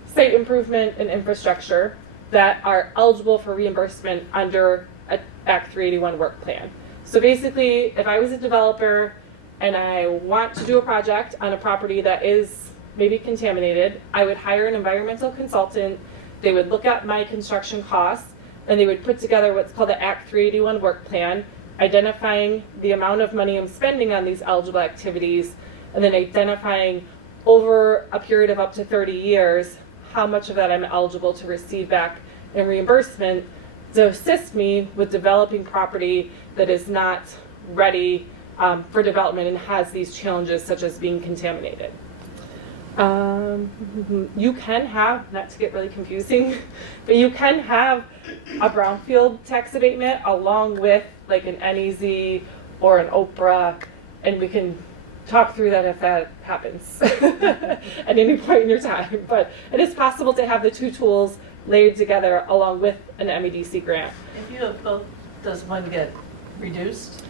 site improvement, and infrastructure that are eligible for reimbursement under an Act 381 work plan. So basically, if I was a developer and I want to do a project on a property that is maybe contaminated, I would hire an environmental consultant. They would look at my construction costs, and they would put together what's called the Act 381 work plan, identifying the amount of money I'm spending on these eligible activities, and then identifying over a period of up to 30 years how much of that I'm eligible to receive back in reimbursement to assist me with developing property that is not ready for development and has these challenges such as being contaminated. You can have, not to get really confusing, but you can have a brownfield tax abatement along with like an NEZ or an OPRA, and we can talk through that if that happens at any point in your time. But it is possible to have the two tools layered together along with an MEDC grant. If you have both, does one get reduced?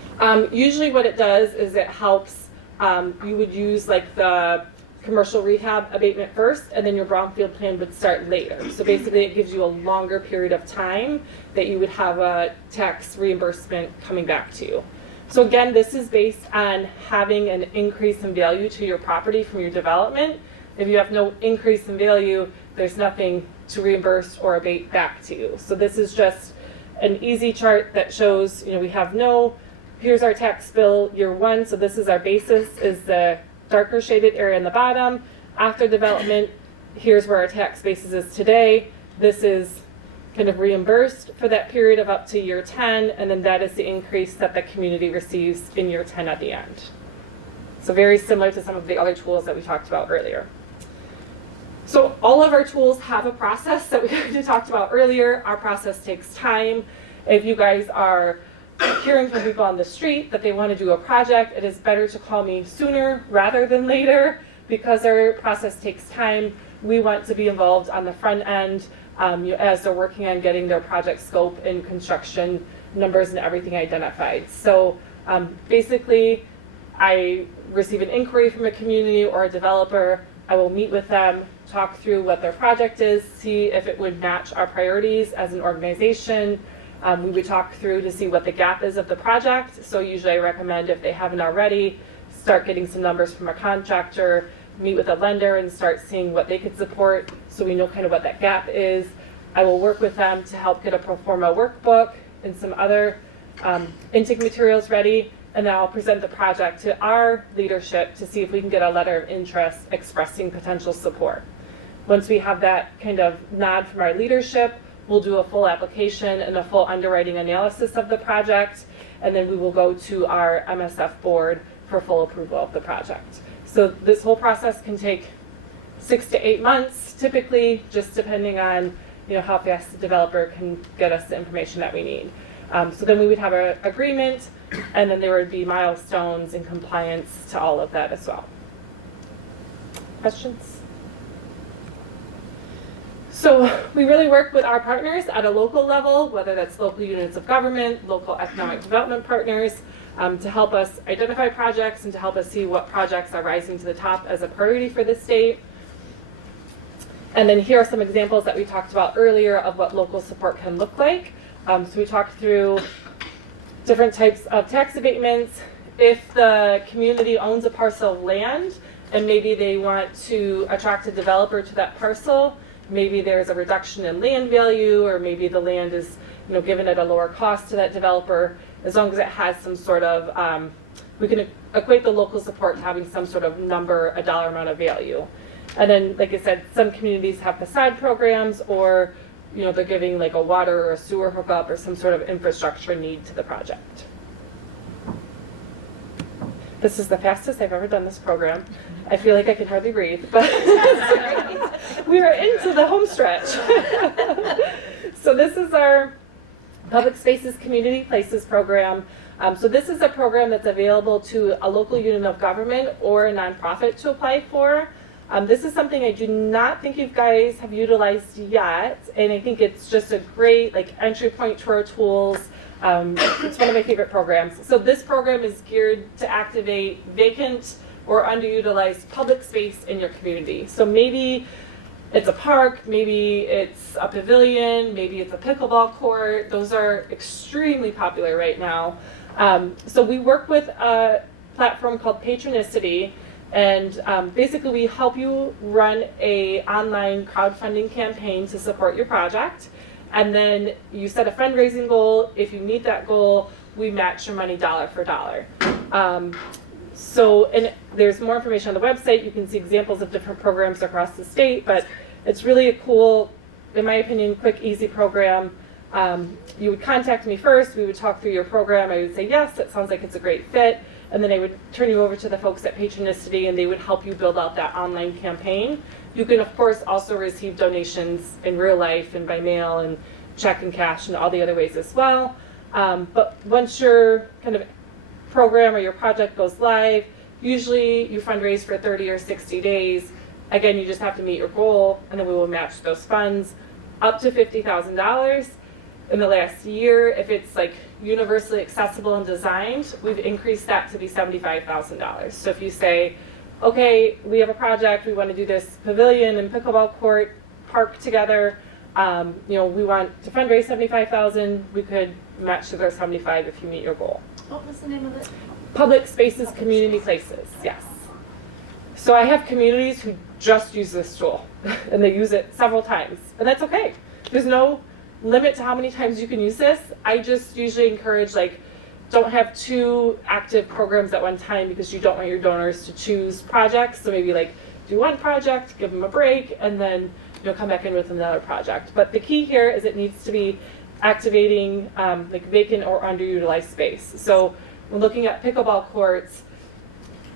Usually what it does is it helps, you would use like the commercial rehab abatement first, and then your brownfield plan would start later. So basically it gives you a longer period of time that you would have a tax reimbursement coming back to you. So again, this is based on having an increase in value to your property from your development. If you have no increase in value, there's nothing to reimburse or abate back to you. So this is just an easy chart that shows, we have here's our tax bill year 1. So this is our basis, is the darker shaded area in the bottom. After development, here's where our tax basis is today. This is kind of reimbursed for that period of up to year 10, and then that is the increase that the community receives in year 10 at the end. So very similar to some of the other tools that we talked about earlier. So all of our tools have a process that we kind of talked about earlier. Our process takes time. If you guys are hearing from people on the street that they want to do a project, it is better to call me sooner rather than later because our process takes time. We want to be involved on the front end as they're working on getting their project scope and construction numbers and everything identified. So basically, I receive an inquiry from a community or a developer. I will meet with them, talk through what their project is, see if it would match our priorities as an organization. We would talk through to see what the gap is of the project. So usually I recommend, if they haven't already, start getting some numbers from a contractor, meet with a lender and start seeing what they could support so we know kind of what that gap is. I will work with them to help get a pro forma workbook and some other intake materials ready, and then I'll present the project to our leadership to see if we can get a letter of interest expressing potential support. Once we have that kind of nod from our leadership, we'll do a full application and a full underwriting analysis of the project, and then we will go to our MSF board for full approval of the project. So this whole process can take 6 to 8 months, typically, just depending on how fast the developer can get us the information that we need. So then we would have an agreement, and then there would be milestones and compliance to all of that as well. Questions? So we really work with our partners at a local level, whether that's local units of government, local economic development partners, to help us identify projects and to help us see what projects are rising to the top as a priority for the state. And then here are some examples that we talked about earlier of what local support can look like. So we talked through different types of tax abatements. If the community owns a parcel of land and maybe they want to attract a developer to that parcel, maybe there's a reduction in land value, or maybe the land is given at a lower cost to that developer, as long as it has some sort of, we can equate the local support to having some sort of number, a dollar amount of value. And then, like I said, some communities have facade programs, or they're giving like a water or a sewer hookup or some sort of infrastructure need to the project. This is the fastest I've ever done this program. I feel like I can hardly breathe, but we are into the home stretch. So this is our Public Spaces Community Places program. So this is a program that's available to a local unit of government or a nonprofit to apply for. This is something I do not think you guys have utilized yet, and I think it's just a great entry point to our tools. It's one of my favorite programs. So this program is geared to activate vacant or underutilized public space in your community. So maybe it's a park, maybe it's a pavilion, maybe it's a pickleball court. Those are extremely popular right now. So we work with a platform called Patronicity, and basically we help you run a online crowdfunding campaign to support your project. And then you set a fundraising goal. If you meet that goal, we match your money dollar for dollar. And there's more information on the website. You can see examples of different programs across the state, but it's really a cool, in my opinion, quick, easy program. You would contact me first. We would talk through your program. I would say, yes, that sounds like it's a great fit. And then I would turn you over to the folks at Patronicity, and they would help you build out that online campaign. You can, of course, also receive donations in real life and by mail and check and cash and all the other ways as well. But once your kind of program or your project goes live, usually you fundraise for 30 or 60 days. Again, you just have to meet your goal, and then we will match those funds up to $50,000. In the last year, if it's universally accessible and designed, we've increased that to be $75,000. So if you say, okay, we have a project, we want to do this pavilion and pickleball court park together, we want to fundraise $75,000, we could match to their $75,000 if you meet your goal. What was the name of it? Public Spaces Community Places, yes. So I have communities who just use this tool, and they use it several times, and that's okay. There's no limit to how many times you can use this. I just usually encourage, don't have 2 active programs at one time, because you don't want your donors to choose projects. So maybe do one project, give them a break, and then come back in with another project. But the key here is it needs to be activating vacant or underutilized space. So when looking at pickleball courts,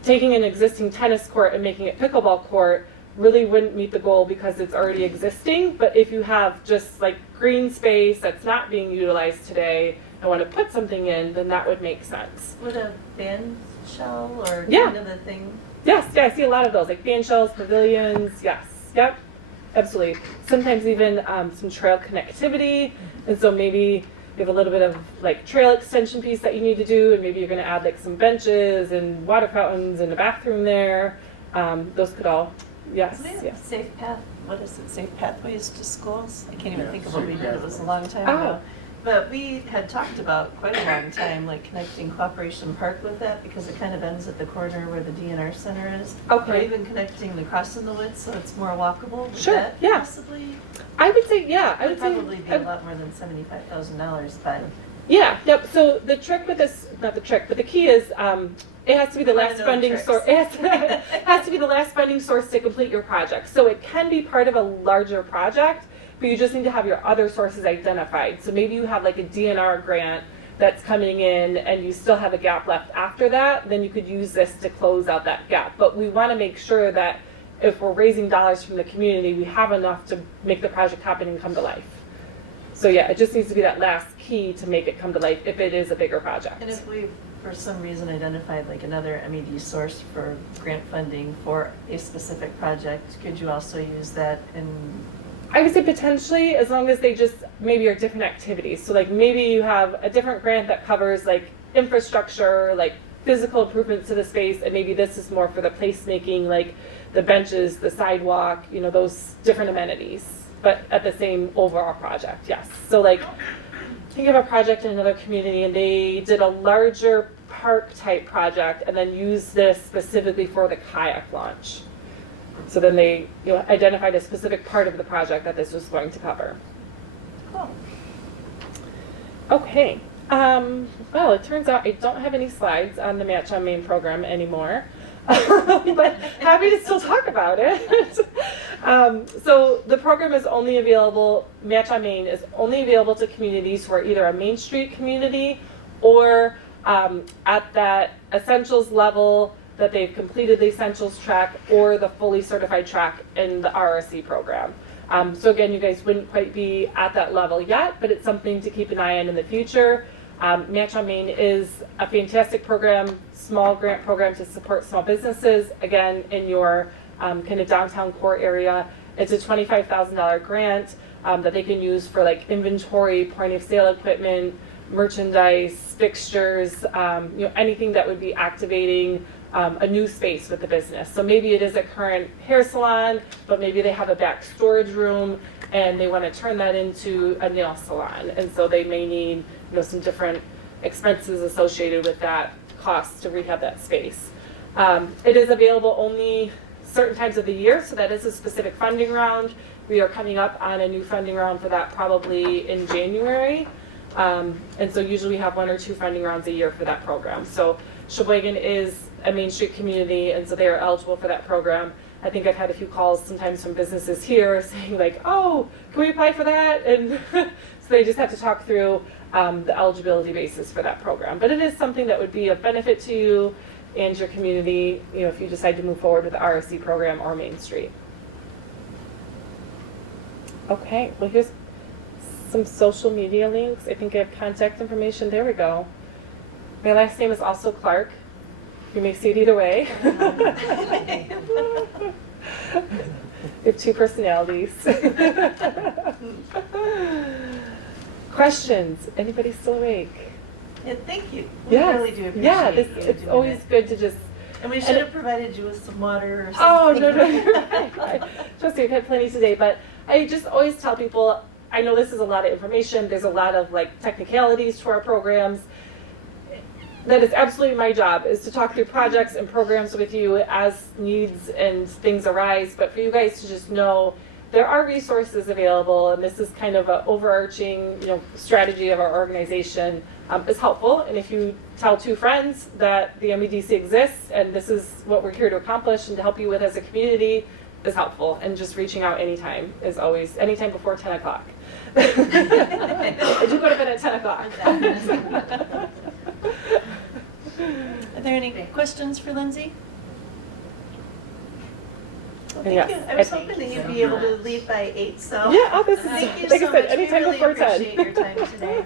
taking an existing tennis court and making it pickleball court really wouldn't meet the goal because it's already existing. But if you have just green space that's not being utilized today and want to put something in, then that would make sense. With a band shell or Yeah. kind of a thing? Yes, yeah, I see a lot of those, fan shells, pavilions, yes, yep, absolutely. Sometimes even some trail connectivity, and so maybe you have a little bit of trail extension piece that you need to do, and maybe you're going to add some benches and water fountains and a bathroom there. Those could all, yes, yes. Safe path, what is it, safe pathways to schools? I can't even Yeah, think of what we safe did, it was a long time Oh. ago. But we had talked about quite a long time, like connecting Cooperation Park with that, because it kind of ends at the corner where the DNR Center is. Okay. Or even connecting the Cross in the Woods, so it's more walkable. Would Sure, that yeah. possibly? I would say, yeah, I It would would say. probably be a lot more than $75,000, but. Yeah, yep, so the trick with this, not the trick, but the key is, it has to be the I last know funding tricks. source, it has to be the last funding source to complete your project. So it can be part of a larger project, but you just need to have your other sources identified. So maybe you have like a DNR grant that's coming in and you still have a gap left after that, then you could use this to close out that gap. But we want to make sure that if we're raising dollars from the community, we have enough to make the project happen and come to life. So yeah, it just needs to be that last key to make it come to life if it is a bigger project. And if we, for some reason, identified like another MED source for grant funding for a specific project, could you also use that in? I would say potentially, as long as they just maybe are different activities. So like maybe you have a different grant that covers like infrastructure, like physical improvements to the space, and maybe this is more for the placemaking, like the benches, the sidewalk, you know, those different amenities, but at the same overall project, yes. So like, think of a project in another community and they did a larger park type project and then used this specifically for the kayak launch. So then they identified a specific part of the project that this was going to cover. Cool. Okay. Well, it turns out I don't have any slides on the Match on Main program anymore, but happy to still talk about it. So the program is only available, Match on Main is only available to communities who are either a Main Street community or at that essentials level that they've completed the essentials track or the fully certified track in the RRC program. So again, you guys wouldn't quite be at that level yet, but it's something to keep an eye on in the future. Match on Main is a fantastic program, small grant program to support small businesses, again, in your kind of downtown core area. It's a $25,000 grant that they can use for like inventory, point of sale equipment, merchandise, fixtures, anything that would be activating a new space with the business. So maybe it is a current hair salon, but maybe they have a back storage room and they want to turn that into a nail salon. And so they may need some different expenses associated with that cost to rehab that space. It is available only certain times of the year, so that is a specific funding round. We are coming up on a new funding round for that probably in January. And so usually we have 1 or 2 funding rounds a year for that program. So Sheboygan is a Main Street community, and so they are eligible for that program. I think I've had a few calls sometimes from businesses here saying like, oh, can we apply for that? And so they just have to talk through the eligibility basis for that program. But it is something that would be of benefit to you and your community, if you decide to move forward with the RSC program or Main Street. Okay, well here's some social media links. I think I have contact information. There we go. My last name is also Clark. You may see it either way. We have 2 personalities. Questions? Anybody still awake? Yeah, thank you. We Yes. really do appreciate Yeah, you it's doing always it. good to just. And we should have provided you with some water or Oh, something. no. You're right. Trust me, we've had plenty today, but I just always tell people, I know this is a lot of information. There's a lot of like technicalities to our programs. That is absolutely my job, is to talk through projects and programs with you as needs and things arise. But for you guys to just know, there are resources available, and this is kind of an overarching, strategy of our organization is helpful. And if you tell 2 friends that the MEDC exists and this is what we're here to accomplish and to help you with as a community, is helpful. And just reaching out anytime is always, anytime before 10 o'clock. I do go to bed at 10 o'clock. Are there any questions for Lindsey? Well, thank Yes. you. I was hoping that you'd be able to leave by 8, so. Yeah, this is, Thank you like so I said, much. We anytime really before 10. appreciate your time today.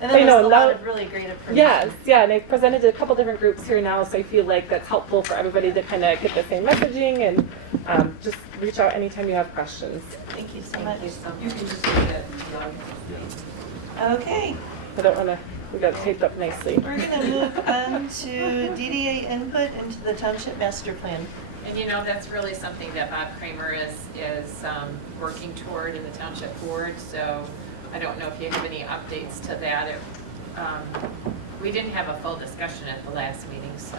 And I then know, there's a lot now- of really great information. Yes, yeah, and I've presented to a couple different groups here now, so I feel like that's helpful for everybody to kind of get the same messaging and just reach out anytime you have questions. Thank you so much. You can just leave it. Okay, I don't want to, we got it taped up nicely. we're going to move on to DDA input into the township master plan. And that's really something that Bob Kramer is working toward in the township board. So I don't know if you have any updates to that. We didn't have a full discussion at the last meeting, so.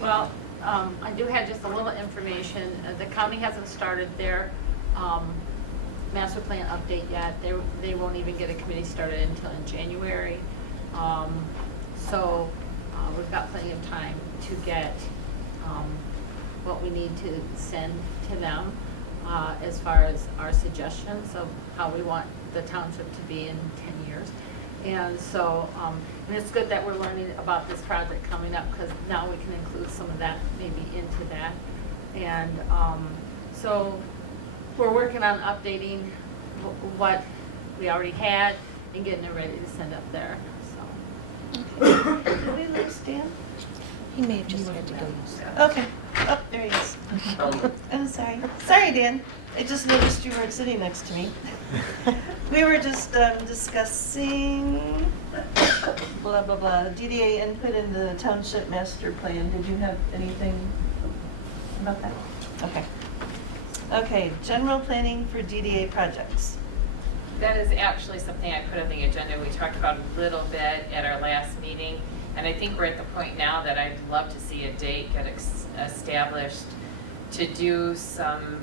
Well, I do have just a little information. The county hasn't started their master plan update yet. They won't even get a committee started until in January. So we've got plenty of time to get what we need to send to them as far as our suggestions of how we want the township to be in 10 years. And so, and it's good that we're learning about this project coming up, because now we can include some of that maybe into that. And so we're working on updating what we already had and getting it ready to send up there, so. Did we lose Dan? He may have just had to go. Okay. Oh, there he is. I'm sorry. Sorry, Dan. I just noticed you weren't sitting next to me. We were just discussing blah, blah, blah, DDA input in the township master plan. Did you have anything about that? Okay. Okay, general planning for DDA projects. That is actually something I put on the agenda. We talked about a little bit at our last meeting. And I think we're at the point now that I'd love to see a date get established to do some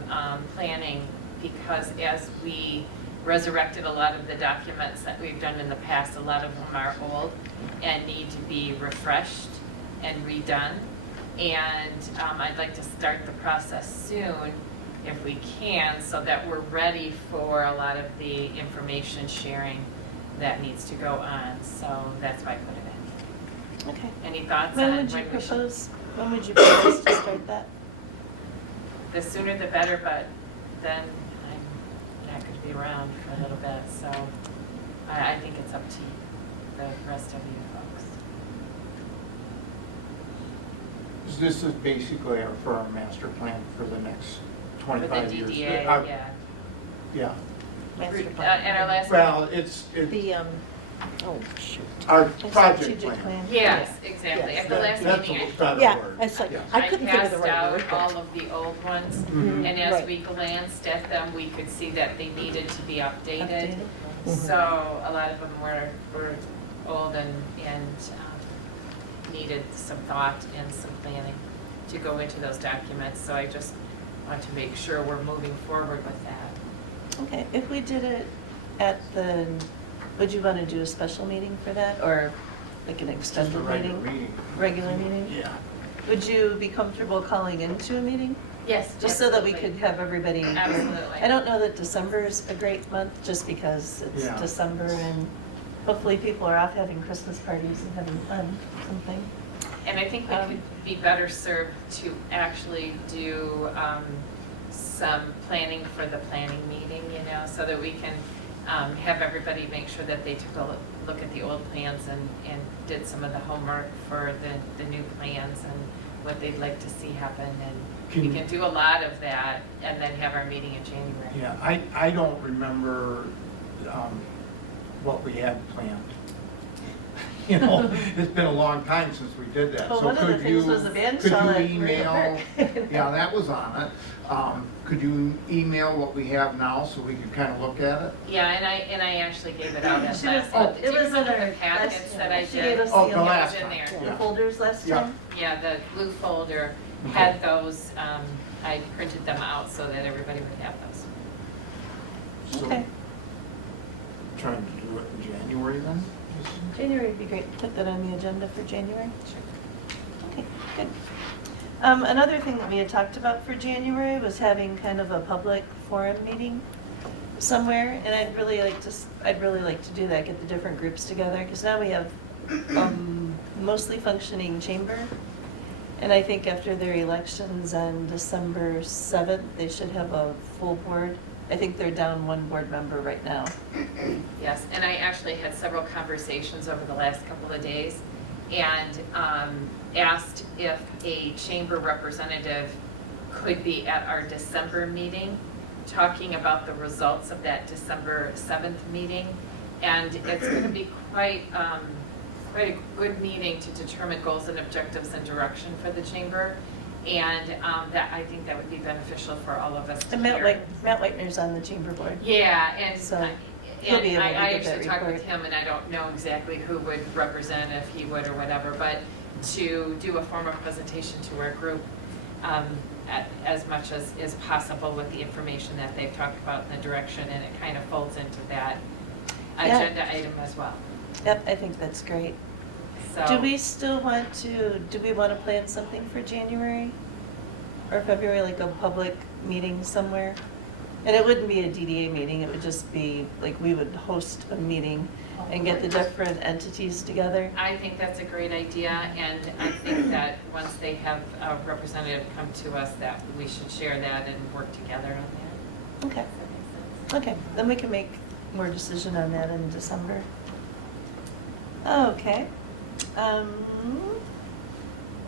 planning, because as we resurrected a lot of the documents that we've done in the past, a lot of them are old and need to be refreshed and redone. And I'd like to start the process soon if we can, so that we're ready for a lot of the information sharing that needs to go on. So that's why I put it in. Okay. Any thoughts When on would you when we should? propose, when would you propose to start that? The sooner the better, but then I'm not going to be around for a little bit, so I think it's up to the rest of you folks. This is basically for our master plan for the next For 25 the years. DDA, yeah. Yeah. Master plan. At our last. Well, it's The, oh, shoot. our It's project strategic plan. Yes, exactly. Yes. At the last That's meeting, a better Yeah, word. it's like, Yeah. I couldn't think of the passed right word. out all of the old ones, Mhm. and as Right. we glanced at them, we could see that they needed to be updated. Updated. So a lot of them were old and needed some thought and some planning to go into those documents. So I just want to make sure we're moving forward with that. Okay, if we did it at the, would you want to do a special meeting for that, or like an Just a extended regular meeting? meeting. Regular meeting? Yeah. Would you be comfortable calling into a meeting? Yes, Just so that we absolutely. could have everybody here. Absolutely. I don't know that December is a great month, just because it's Yeah. December and hopefully people are off having Christmas parties and having fun, something. And I think we could be better served to actually do some planning for the planning meeting, you know, so that we can have everybody make sure that they took a look at the old plans and did some of the homework for the new plans and what they'd like to see happen. And we can do a lot of that and then have our meeting in January. Yeah, I don't remember what we had planned. You know, it's been a long time since we did that. Well, So one of the could things you- was the band could shell you at email? River. Yeah, that was on it. Could you email what we have now so we could kind of look at it? Yeah, and I actually gave it out at She was- last. it was in the our packets last- that I she did. gave us Oh, the the other- last in time. there. The Yeah. folders last Yeah. time? Yeah, the blue folder had those, I printed them out so that everybody would have those. So, Okay. Trying to do it in January then? January would be great, put that on the agenda for January. Okay, good. Another thing that we had talked about for January was having kind of a public forum meeting somewhere, and I'd really like to do that, get the different groups together, because now we have mostly functioning chamber, and I think after their elections on December 7th, they should have a full board. I think they're down one board member right now. Yes, and I actually had several conversations over the last couple of days and asked if a chamber representative could be at our December meeting, talking about the results of that December 7th meeting. And it's going to be quite a good meeting to determine goals and objectives and direction for the chamber. And that, I think that would be beneficial for all of us to And hear. Matt Whitener's on the chamber board. Yeah, and So, I he'll be able to I give that actually talked with report. him, and I don't know exactly who would represent, if he would or whatever, but to do a formal presentation to our group as much as is possible with the information that they've talked about in the direction, and it kind of folds into that Yeah. agenda item as well. Yep, I think that's great. So. Do we still want to plan something for January or February, like a public meeting somewhere? And it wouldn't be a DDA meeting, it would just be, like, we would host a meeting and get the different entities together. I think that's a great idea, and I think that once they have a representative come to us, that we should share that and work together on that. Okay, Does that make sense? okay, then we can make more decision on that in December. Okay.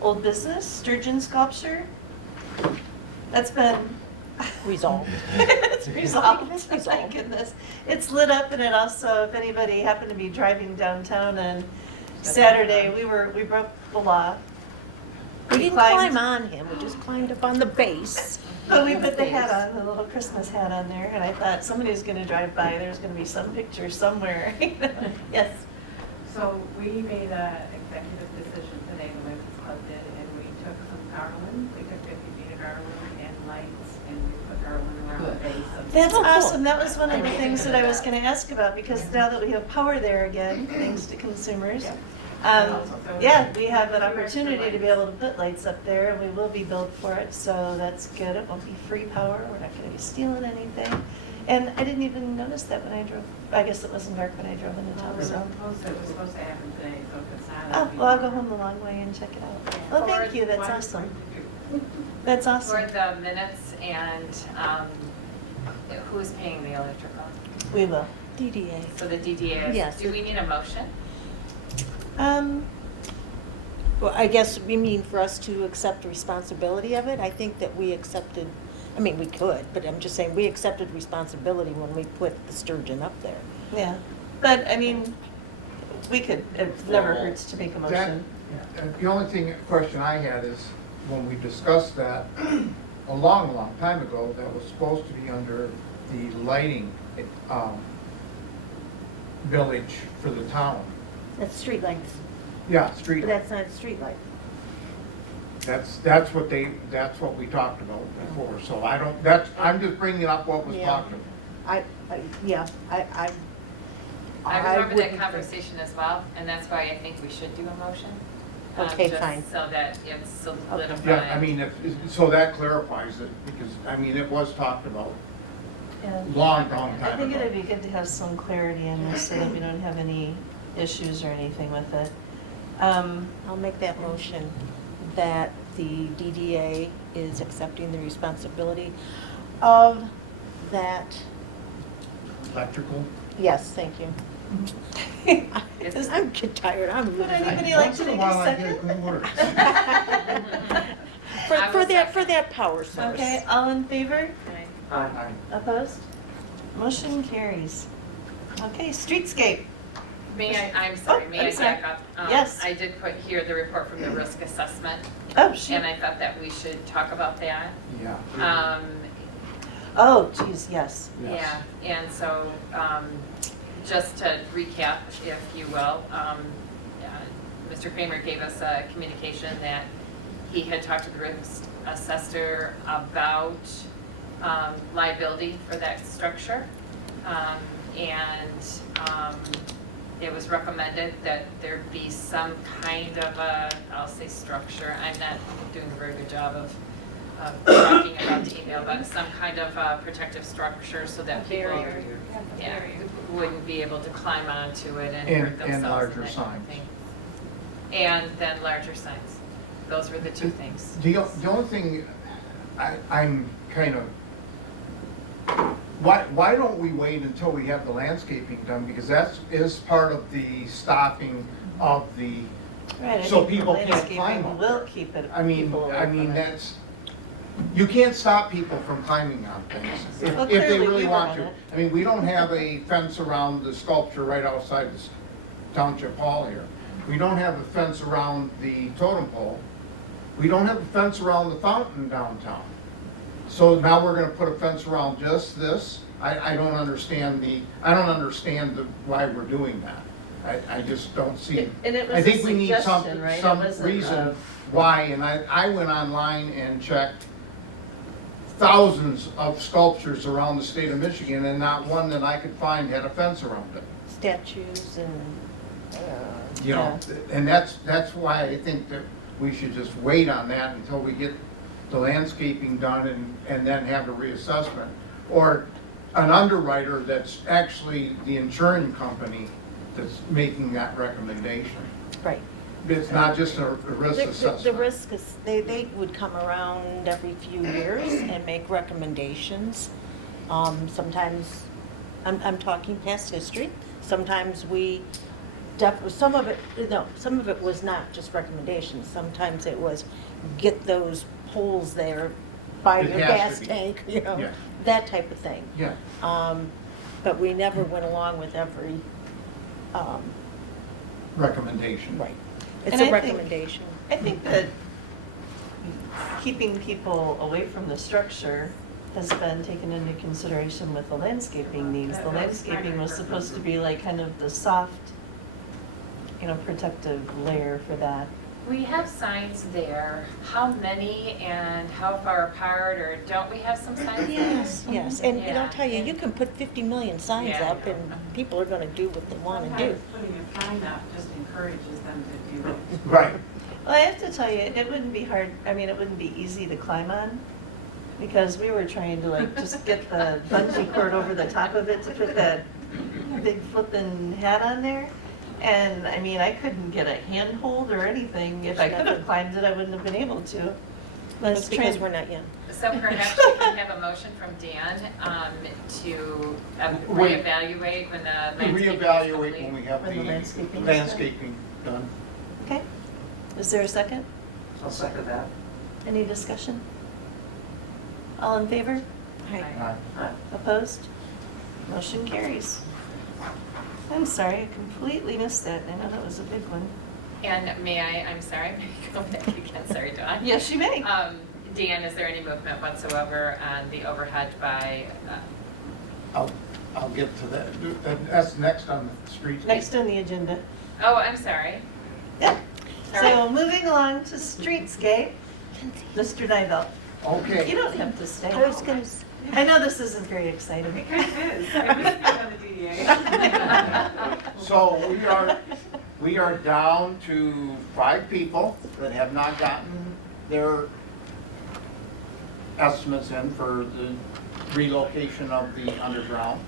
Old business, Sturgeon sculpture. That's been Resolved. It's resolved, It's thank resolved. goodness. It's lit up, and it also, if anybody happened to be driving downtown on Saturday, we broke the law. We didn't climbed- climb on him, we just climbed up on the base. But we put the hat on, the little Christmas hat on there, and I thought somebody's gonna drive by, there's gonna be some picture somewhere. Yes, So we made an executive decision today, the Women's Club did, and we took some garland, we took 50 feet of garland and lights, and we put garland around the Good. base of. that's Oh, cool. awesome, that was one of the things that I was gonna ask about, because now that we have power there again, thanks to consumers. Yeah, we have an opportunity to be able to put lights up there, and we will be billed for it, so that's good. It won't be free power, we're not gonna be stealing anything. And I didn't even notice that when I drove, I guess it wasn't dark when I drove into It town, was so. supposed to happen today, so if it's not. Oh, it'll be- well, I'll go home the long way and check it out. Well, thank you, that's awesome. That's For awesome. the minutes and who's paying the electrical? We will. DDA. So the DDA, Yes. do we need a motion? Well, I guess we mean for us to accept responsibility of it. I think that we accepted, I mean, we could, but I'm just saying, we accepted responsibility when we put the Sturgeon up there. Yeah, but I mean, we could, it never hurts to make a That, motion. the only question I had is, when we discussed that a long time ago, that was supposed to be under the lighting, village for the town. That's streetlights, Yeah, street, but that's not a streetlight. that's what we talked about before, so I'm just bringing up what was Yeah. talked about. I remember that wouldn't- conversation as well, and that's why I think we should do a motion. Okay, just fine. So that it's solidified. Yeah, I mean, so that clarifies it, because, I mean, it was talked about Yeah. long I time think it'd ago. be good to have some clarity in this so that we don't have any issues or anything with it. I'll make that motion that the DDA is accepting the responsibility of that, Electrical? yes, thank you. I'm getting tired, I'm Would really anybody like Once to in a take while, a I get second? good words. For that power source. Okay, all in favor? Aye. Opposed? Motion carries. Okay, streetscape. I'm sorry, Oh, may I'm I sorry. back up? Yes. I did put here the report from the risk assessment, Oh, shoot. and I thought that we should talk about that. Yeah. Oh, geez, yes. Yes. Yeah, and so, just to recap, if you will, Mr. Kramer gave us a communication that he had talked to the risk assessor about liability for that structure. It was recommended that there be some kind of a, I'll say structure, I'm not doing a very good job of talking about the email, but some kind of protective structure so that people wouldn't be able to climb onto it and hurt And themselves. larger that kind of signs. thing. And then larger signs. Those were the two things. The only thing I'm kind of, why don't we wait until we have the landscaping done? Because that is part of the stopping of the, Right, I So think the people can't landscaping climb up will there. keep it. I mean, people away from it. that's, you can't stop people from climbing on things if Well, they clearly we really want don't. to. I mean, we don't have a fence around the sculpture right outside the township hall here. We don't have a fence around the totem pole. We don't have a fence around the fountain downtown. So now we're gonna put a fence around just this? I don't understand why we're doing that. I just don't see. And it was I a think we need some, suggestion, right? It some wasn't reason why, and I went online and checked thousands of sculptures around the state of Michigan, and not one that I could find had a fence around it. Statues and, You know, and that's why I think that we should just wait on that until we get the landscaping done and then have a reassessment. Or an underwriter that's actually the insurance company that's making that recommendation. right. It's not just a risk assessment. The risk is, they would come around every few years and make recommendations. Sometimes, I'm talking past history, sometimes some of it was not just recommendations. Sometimes it was get those poles there by It your has gas to be. tank, Yeah. that type of thing. Yeah, But we never went along with every, recommendation. right. It's And a I think- recommendation. I think that keeping people away from the structure has been taken into consideration with the landscaping needs. The landscaping was supposed to be like kind of the soft, protective layer for that. We have signs there. How many and how far apart, or don't we have some signs there? Yes, and Yeah. I'll tell you, you can put 50 million signs Yeah. up and people are gonna do what they wanna do. Sometimes putting a sign up just encourages them to do it. Right. Well, I have to tell you, it wouldn't be hard, it wouldn't be easy to climb on, because we were trying to like just get the bungee cord over the top of it to put that big flippin' hat on there. And I couldn't get a handhold or anything. If I could have climbed it, I wouldn't have been able to. That's because we're not young. So perhaps we can have a motion from Dan to Wait. reevaluate when the landscaping is Reevaluate when complete. we have When the the landscaping is done. landscaping done. Okay. Is there a second? I'll second that. Any discussion? All in favor? Right. Opposed? Motion carries. I'm sorry, I completely missed that. I know that was a big one. And I'm sorry, may I go back again, sorry, Dawn? Yes, you may. Dan, is there any movement whatsoever on the overhead by, I'll get to that. That's next on the street. Next on the agenda. oh, I'm sorry. Yeah. Sorry. So moving along to streetscape, Mr. Nivell. Okay. You don't have to stay. I was gonna, I know this isn't very exciting. It kind of is. I used to be on the DDA. So we are down to 5 people that have not gotten their estimates in for the relocation of the underground.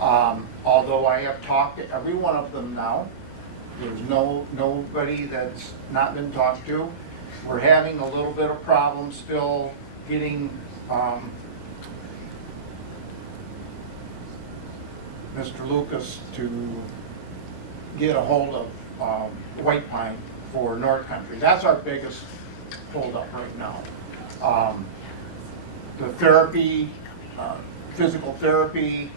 Although I have talked to every one of them now, there's nobody that's not been talked to. We're having a little bit of problem still getting Mr. Lucas to get a hold of White Pine for North Country. That's our biggest holdup right now. The therapy, physical therapy,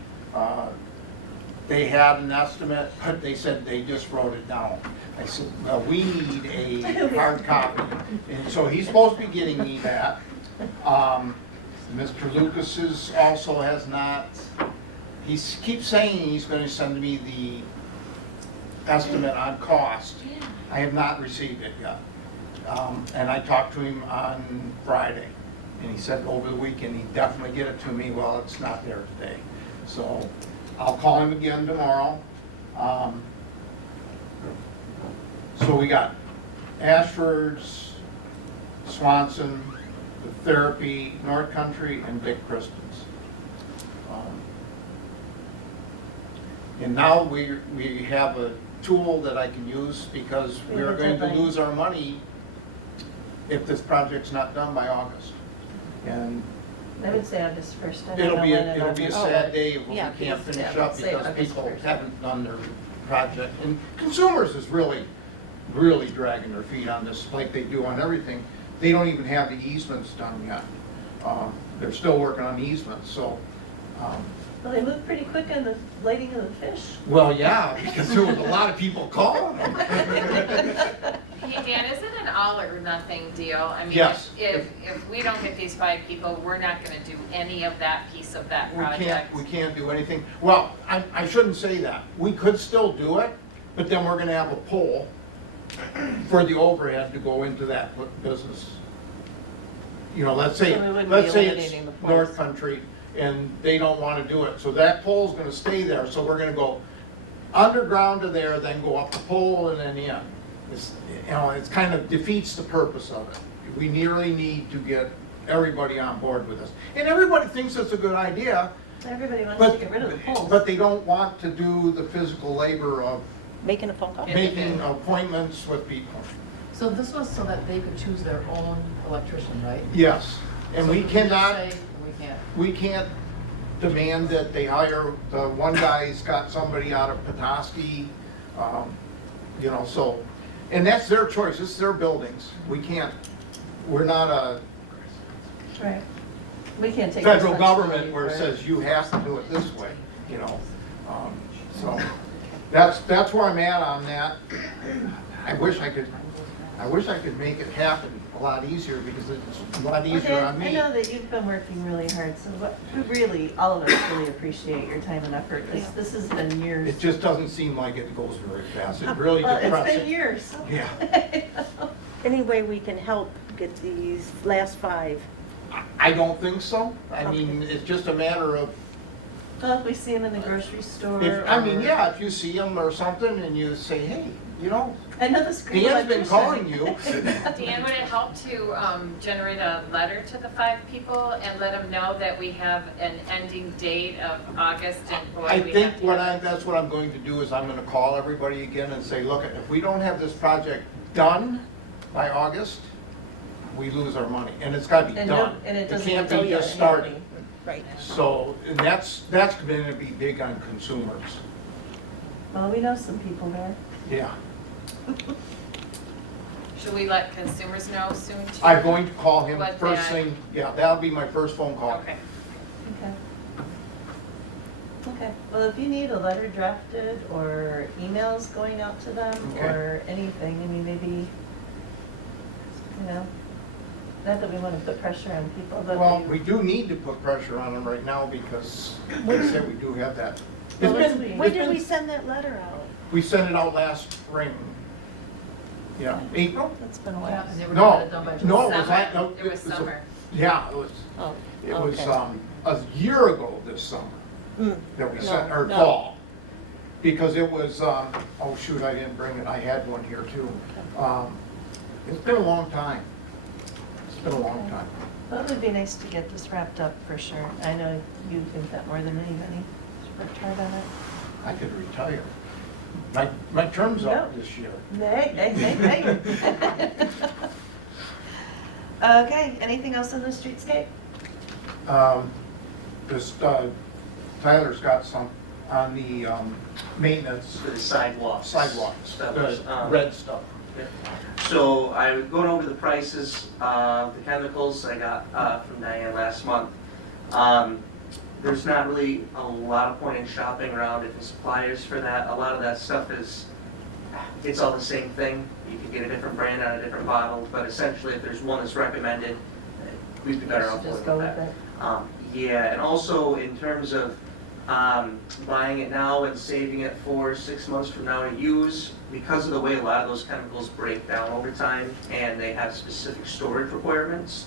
they had an estimate, but they said they just wrote it down. I said, well, we need a hard copy. And so he's supposed to be getting me that. Mr. Lucas's also has not, he keeps saying he's going to send me the estimate on cost. I have not received it yet. And I talked to him on Friday, and he said over the weekend he'd definitely get it to me. Well, it's not there today. So I'll call him again tomorrow. So we got Ashford's, Swanson, the therapy, North Country, and Dick Kristen's. And now we have a tool that I can use because we are going to lose our money if this project's not done by August. And I would say August 1st. it'll be a sad day if we Yeah, can't please, finish yeah, up say because August people 1st. haven't done their project. And consumers is really dragging their feet on this like they do on everything. They don't even have the easements done yet. They're still working on easements, so. Well, they moved pretty quick on the lighting of the fish. Well, yeah, because there was a lot of people calling them. Hey, Dan, is it an all or nothing deal? I mean, Yes. if we don't get these 5 people, we're not gonna do any of that piece of that project. We can't do anything. Well, I shouldn't say that. We could still do it, but then we're gonna have a poll for the overhead to go into that business. You know, let's say So we wouldn't be it's eliminating the polls. North Country and they don't wanna do it. So that poll's gonna stay there, so we're gonna go underground to there, then go up the pole and then in. It's, you know, it's kind of defeats the purpose of it. We really need to get everybody on board with this. And everybody thinks it's a good idea, Everybody wants to get rid of the polls. but they don't want to do the physical labor of Making a phone call? making appointments with people. So this was so that they could choose their own electrician, right? Yes, and So we can just cannot, say we can't. we can't demand that they hire, the one guy's got somebody out of Petoskey, you know, so, and that's their choice, it's their buildings. We can't, we're not a Right. We can't take. federal government responsibility where it for says you have to do it this way, you know. So that's where I'm at on that. I wish I could make it happen a lot easier because it's a lot easier Okay, on me. I know that you've been working really hard, so we really, all of us really appreciate your time and effort. This has been years. It just doesn't seem like it goes very fast. It really Well, it's depresses. been years. Yeah. Any way we can help get these last 5? I don't think so. I mean, it's just a matter of, Well, if we see them in the grocery store. I mean, or- yeah, if you see them or something and you say, hey, you know, I know the screen. Dan's been calling you. Dan, would it help to generate a letter to the 5 people and let them know that we have an ending date of August and boy, I we think have to that's what I'm going to do is I'm gonna call everybody again and say, look, if we don't have this project done by August, we lose our money, and it's gotta be And done. and it doesn't. can't oh, be yeah, just it started. can't Right. So, and that's gonna be big on consumers. be. Well, we know some people there. Yeah. Should we let consumers know soon too? I'm going to call him What first that- thing, yeah, that'll be my first phone call. Okay. Okay. Okay, well, if you need a letter drafted or emails going out to them Okay. or anything, I mean, maybe, you know, not that we want to put pressure on people, but Well, we do need to put pressure on them right now because, like I said, we do have that. Well, It's let's been- see. it's When did been- we send that letter out? We sent it out last spring. Yeah, April? It's been a Yeah, while. and they were No, gonna get it done by July. no, it was Summer. like, no, It was a- summer. Yeah, it was, Oh, it was, okay. a year ago this summer that we sent, or no. fall. Because it was, oh shoot, I didn't bring it, I had one here too. It's been a long time. It's been a long time. Well, it would be nice to get this wrapped up for sure. I know you think that more than anybody. Worked hard on it. I could retire. My term's up No. this year. Hey. Okay, anything else in the streetscape? This, Tyler's got some on the, maintenance For the sidewalks. That was, the red stuff. So I was going over the prices of the chemicals I got from Diane last month. There's not really a lot of point in shopping around different suppliers for that. A lot of that stuff it's all the same thing. You could get a different brand on a different bottle, but essentially if there's one that's recommended, we'd be better off Just with go that. with it. Yeah, and also in terms of buying it now and saving it for 6 months from now to use, because of the way a lot of those chemicals break down over time and they have specific storage requirements,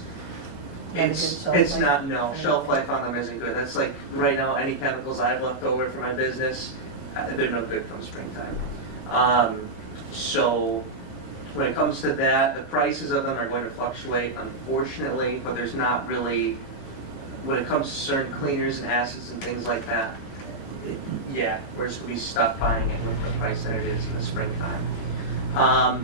Not a good it's shelf life? not, no, shelf life on them isn't good. That's like, right now, any chemicals I've left over for my business, they're no good come springtime. So when it comes to that, the prices of them are going to fluctuate, unfortunately, but there's not really, when it comes to certain cleaners and acids and things like that, yeah, we're just gonna be stuck buying it with the price that it is in the springtime.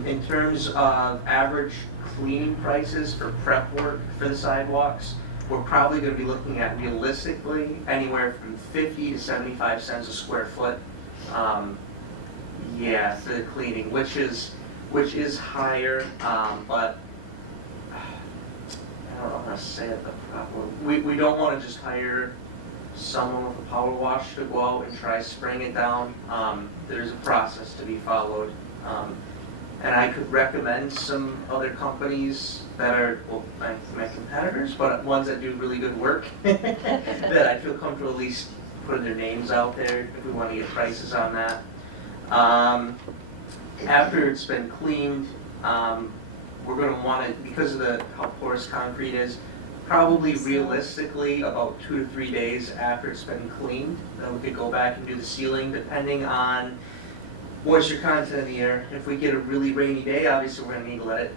In terms of average cleaning prices for prep work for the sidewalks, we're probably gonna be looking at realistically anywhere from 50 to 75 cents a square foot. Yeah, for the cleaning, which is higher, but I don't know how to say it the proper way. We don't want to just hire someone with a power wash to go out and try spraying it down. There's a process to be followed. And I could recommend some other companies that are, well, my competitors, but ones that do really good work, that I feel comfortable at least putting their names out there if we want to get prices on that. After it's been cleaned, we're going to want it, because of how porous concrete is, probably realistically about 2 to 3 days after it's been cleaned. Then we could go back and do the sealing, depending on moisture content in the air. If we get a really rainy day, obviously we're going to need to let it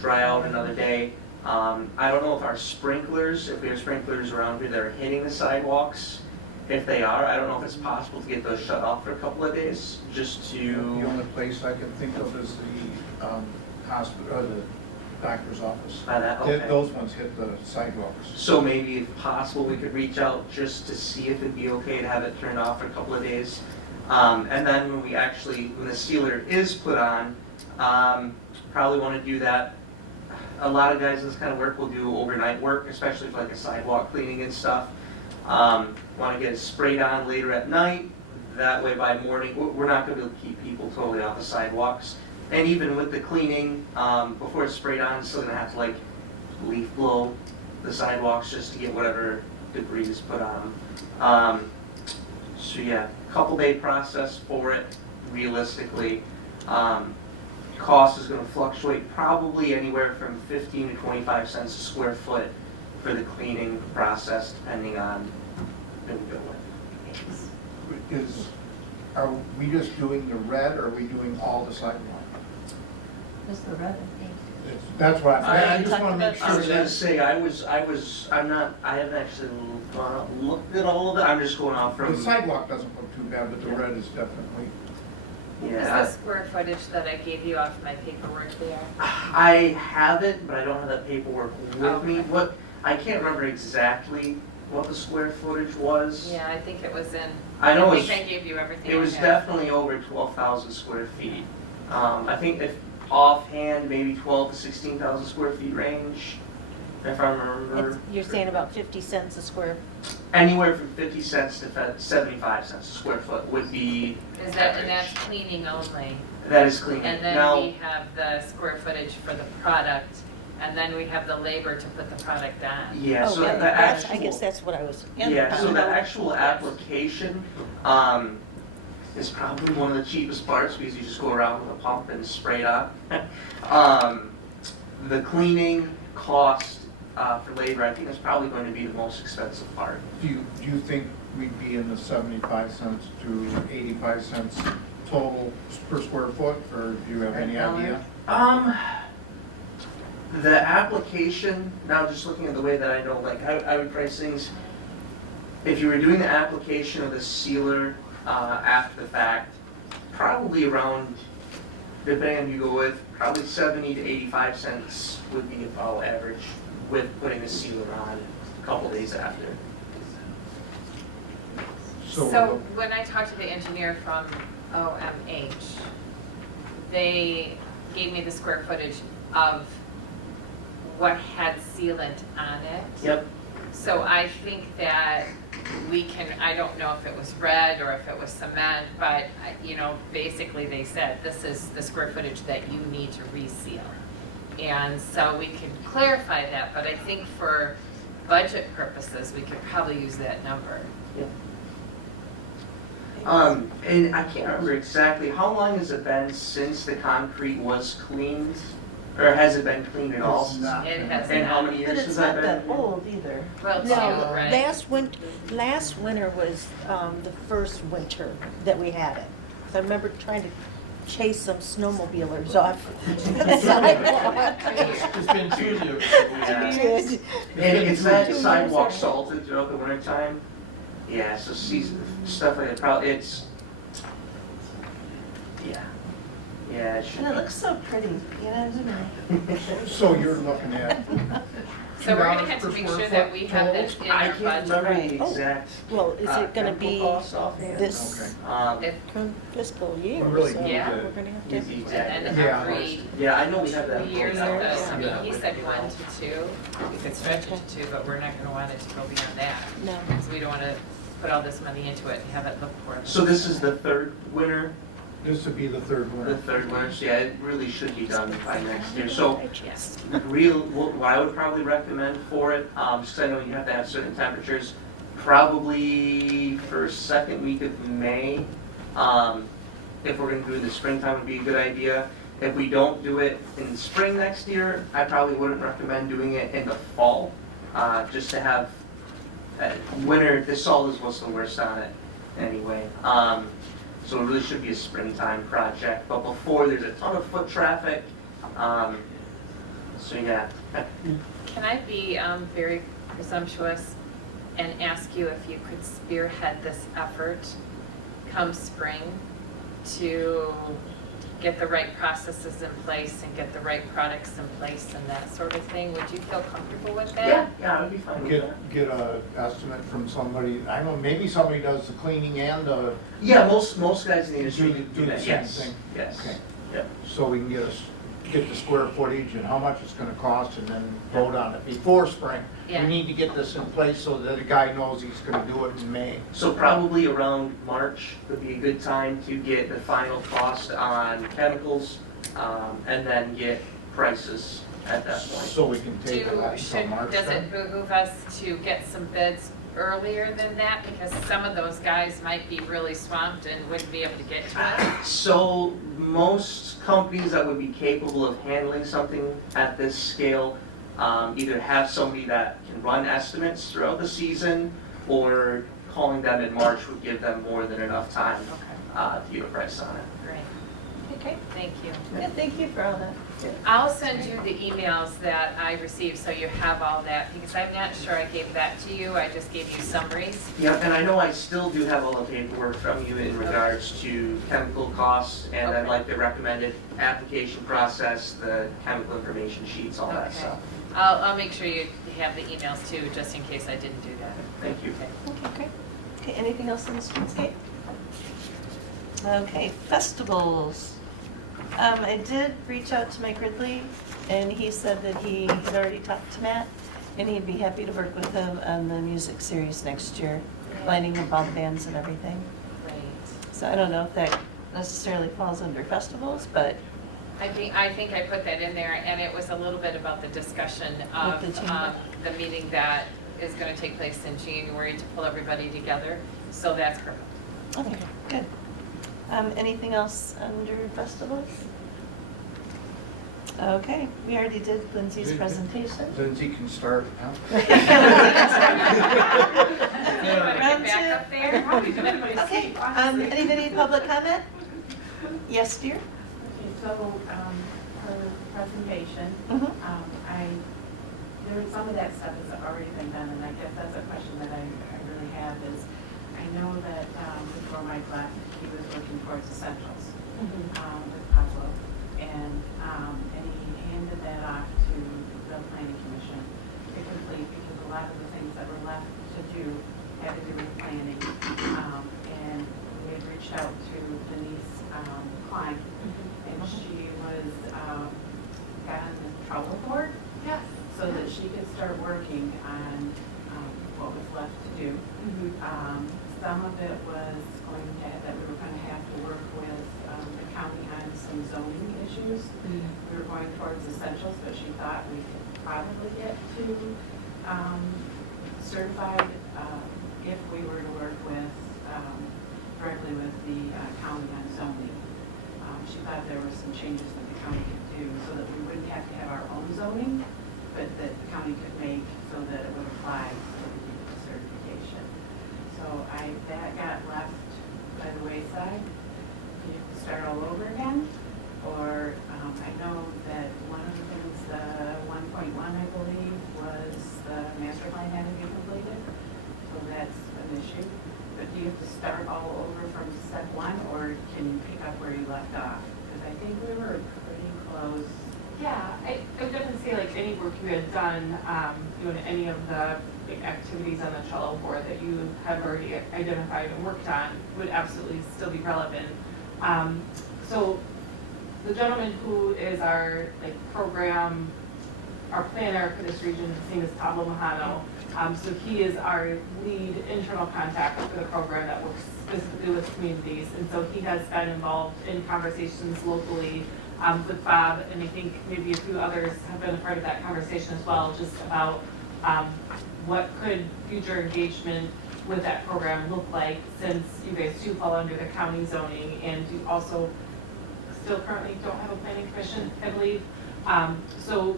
dry out another day. I don't know if our sprinklers, if we have sprinklers around here that are hitting the sidewalks. If they are, I don't know if it's possible to get those shut off for a couple of days, just The to, only place I can think of is the hospital, or the doctor's office. okay. Those ones hit the sidewalks. So maybe if possible, we could reach out just to see if it'd be okay to have it turned off for a couple of days. And then when the sealer is put on, probably want to do that. A lot of guys in this kind of work will do overnight work, especially for like a sidewalk cleaning and stuff. Want to get it sprayed on later at night. That way by morning, we're not going to be able to keep people totally off the sidewalks. And even with the cleaning, before it's sprayed on, it's still going to have to like leaf blow the sidewalks just to get whatever debris is put on them. So yeah, couple day process for it, realistically. Cost is going to fluctuate probably anywhere from 15 to 25 cents a square foot for the cleaning process, depending on who we go with. Are we just doing the red, or are we doing all the sidewalk? Just the red, That's what I I just want to make I sure was gonna that, say, I haven't actually looked at all of it, I'm just going off the from, sidewalk doesn't look too bad, but the red is definitely. Is yeah. the square footage that I gave you off my paperwork there? I have it, but I don't have that paperwork with me. Okay. I can't remember exactly what the square footage was. Yeah, I think it was in, I know I think I gave you everything. it was I had. definitely over 12,000 square feet. I think if offhand, maybe 12 to 16,000 square feet range, if I remember. You're saying about 50 cents a square. Anywhere from 50 cents to 75 cents a square foot would be Is that, average. and that's cleaning only? That is cleaning. And then Now, we have the square footage for the product, and then we have the labor to put the product on. yeah, so Okay, the that's- actual. I guess that's what I was. Yeah, so the actual application is probably one of the cheapest parts because you just go around with a pump and spray it on. The cleaning cost for labor, I think is probably going to be the most expensive part. Do you think we'd be in the 75 cents to 85 cents total per square foot, or do you have any idea? The application, now just looking at the way that I know, like I would price things, if you were doing the application of the sealer after the fact, probably around, depending on who you go with, probably 70 to 85 cents would be about average with putting the sealer on a couple days after. So when I talked to the engineer from OMH, they gave me the square footage of what had sealant on it. Yep. So I think that we can, I don't know if it was red or if it was cement, but, basically they said, this is the square footage that you need to reseal. And so we could clarify that, but I think for budget purposes, we could probably use that number. And I can't remember exactly, how long has it been since the concrete was cleaned? Or has it been cleaned at all? It's not. It has And how not. many But years it's has that not been? that old either. Well, No, two, right? last winter was the first winter that we had it. So I remember trying to chase some snowmobilers off the sidewalk. It's been 2 years. Yeah. And it's that sidewalk salted throughout the winter time? Yeah, so stuff like that, probably, yeah, it should And it be. looks so pretty, isn't it? So you're looking at So we're gonna have $2 to per make square sure that foot we have this in I our can't budget. remember the Oh. exact. Well, is it gonna chemical be costs offhand. this Okay. fiscal year? We really so need Yeah. to we're gonna have Is to. the And exact. then Yeah. every Yeah, I know we have that. 2 years broken of out. this, I mean, Yeah. he said 1 to 2, we could stretch it to 2, but we're not gonna want it to go beyond that. No. Because we don't wanna put all this money into it and have it look poor. So this is the third winter This would be the third The winter. third winter, so yeah, it really should be done by next year. So Yes. what I would probably recommend for it, just 'cause I know you have to have certain temperatures, probably first, second week of May. If we're gonna do it in the springtime would be a good idea. If we don't do it in the spring next year, I probably wouldn't recommend doing it in the fall, just to have, winter, this salt is what's the worst on it anyway. So it really should be a springtime project, but before there's a ton of foot traffic, so yeah. Can I be very presumptuous and ask you if you could spearhead this effort come spring to get the right processes in place and get the right products in place and that sort of thing? Would you feel comfortable with that? Yeah, it would be fine with that. Get a estimate from somebody, I don't know, maybe somebody does the cleaning and Yeah, most guys in the industry do do the that, same yes, thing. yes. Okay. Yep. So we can get the square footage and how much it's gonna cost and then vote on it before spring. Yeah. We need to get this in place so that a guy knows he's gonna do it in May. So probably around March would be a good time to get the final cost on chemicals, and then get prices at that point. So we can take that until March Does it then. behoove us to get some bids earlier than that? Because some of those guys might be really swamped and wouldn't be able to get to it. So most companies that would be capable of handling something at this scale either have somebody that can run estimates throughout the season, or calling them in March would give them more than enough time to get a price on it. Great, Okay, thank you. yeah, thank you for all that. I'll send you the emails that I received so you have all that, because I'm not sure I gave that to you, I just gave you summaries. Yeah, and I know I still do have all the paperwork from you in regards to chemical costs, and then Okay. like the recommended application process, the chemical information sheets, all that Okay. stuff. I'll make sure you have the emails too, just in case I didn't do that. Thank you. Okay, great. Okay, anything else on the streetscape? Okay, festivals. I did reach out to Mike Ridley, and he said that he had already talked to Matt, and he'd be happy to work with him on the music series next year, lining up all the bands and everything. Great. So I don't know if that necessarily falls under festivals, but I think I put that in there, and it was a little bit about the discussion of With the chamber. the meeting that is gonna take place in January to pull everybody together, so that's perfect. okay, good. Anything else under festivals? Okay, we already did Lindsay's presentation. Lindsay can start now. You wanna Round get back up there? Okay, anybody public comment? Yes, dear? Okay, so, her presentation, Mhm. some of that stuff has already been done, and I guess that's a question that I really have is, I know that, before Mike left, he was working towards essentials, with Pablo, and he handed that off to the planning commission to complete, because a lot of the things that were left to do had to do with planning, and we had reached out to Denise, Klein, and she was, got on the trouble board, so that she could start working on, what was left to do. Some of it was going to, that we were gonna have to work with, the county on some zoning issues. We were going towards essentials, but she thought we could probably get to, certified, if we were to work with, directly with the, county on zoning. She thought there were some changes that the county could do so that we wouldn't have to have our own zoning, but that the county could make so that it would apply to the certification. So that got left by the wayside. Do you have to start all over again? Or, I know that one of the things, the 1.1, I believe, was the master plan had to be completed. So that's an issue. But do you have to start all over from step one, or can you pick up where you left off? Because I think we were pretty close. Yeah, I would definitely say like any work you had done, doing any of the activities on the cello board that you have already identified and worked on would absolutely still be relevant. So the gentleman who is our like program our planner for this region. His name is Pablo Mahano. So he is our lead internal contact for the program that works specifically with communities. And so he has been involved in conversations locally with Bob, and I think maybe a few others have been a part of that conversation as well, just about what could future engagement with that program look like, since you guys do fall under the county zoning and you also still currently don't have a planning commission, I believe. So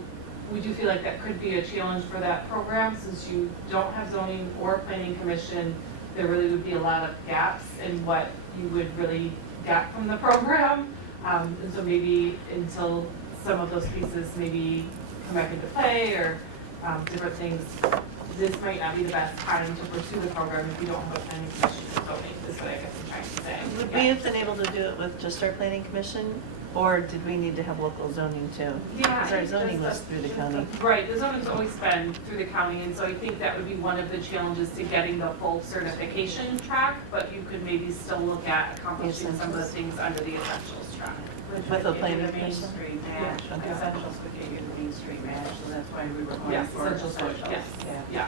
we do feel like that could be a challenge for that program, since you don't have zoning or planning commission. There really would be a lot of gaps in what you would really get from the program. And so maybe until some of those pieces maybe come back into play, or different things, this might not be the best time to pursue the program if you don't have a planning commission zoning, is what I guess I'm trying to say. Would we have been able to do it with just our planning commission, or did we need to have local zoning too? Yeah. Because our zoning was through the county. Right, the zoning's always been through the county, and so I think that would be one of the challenges to getting the full certification track, but you could maybe still look at accomplishing some of the things under the essentials track. With a Main planning commission? Street match, Okay. essentials would get you the Main Street match, so that's why we were going Yes, for essentials would, yes, yeah.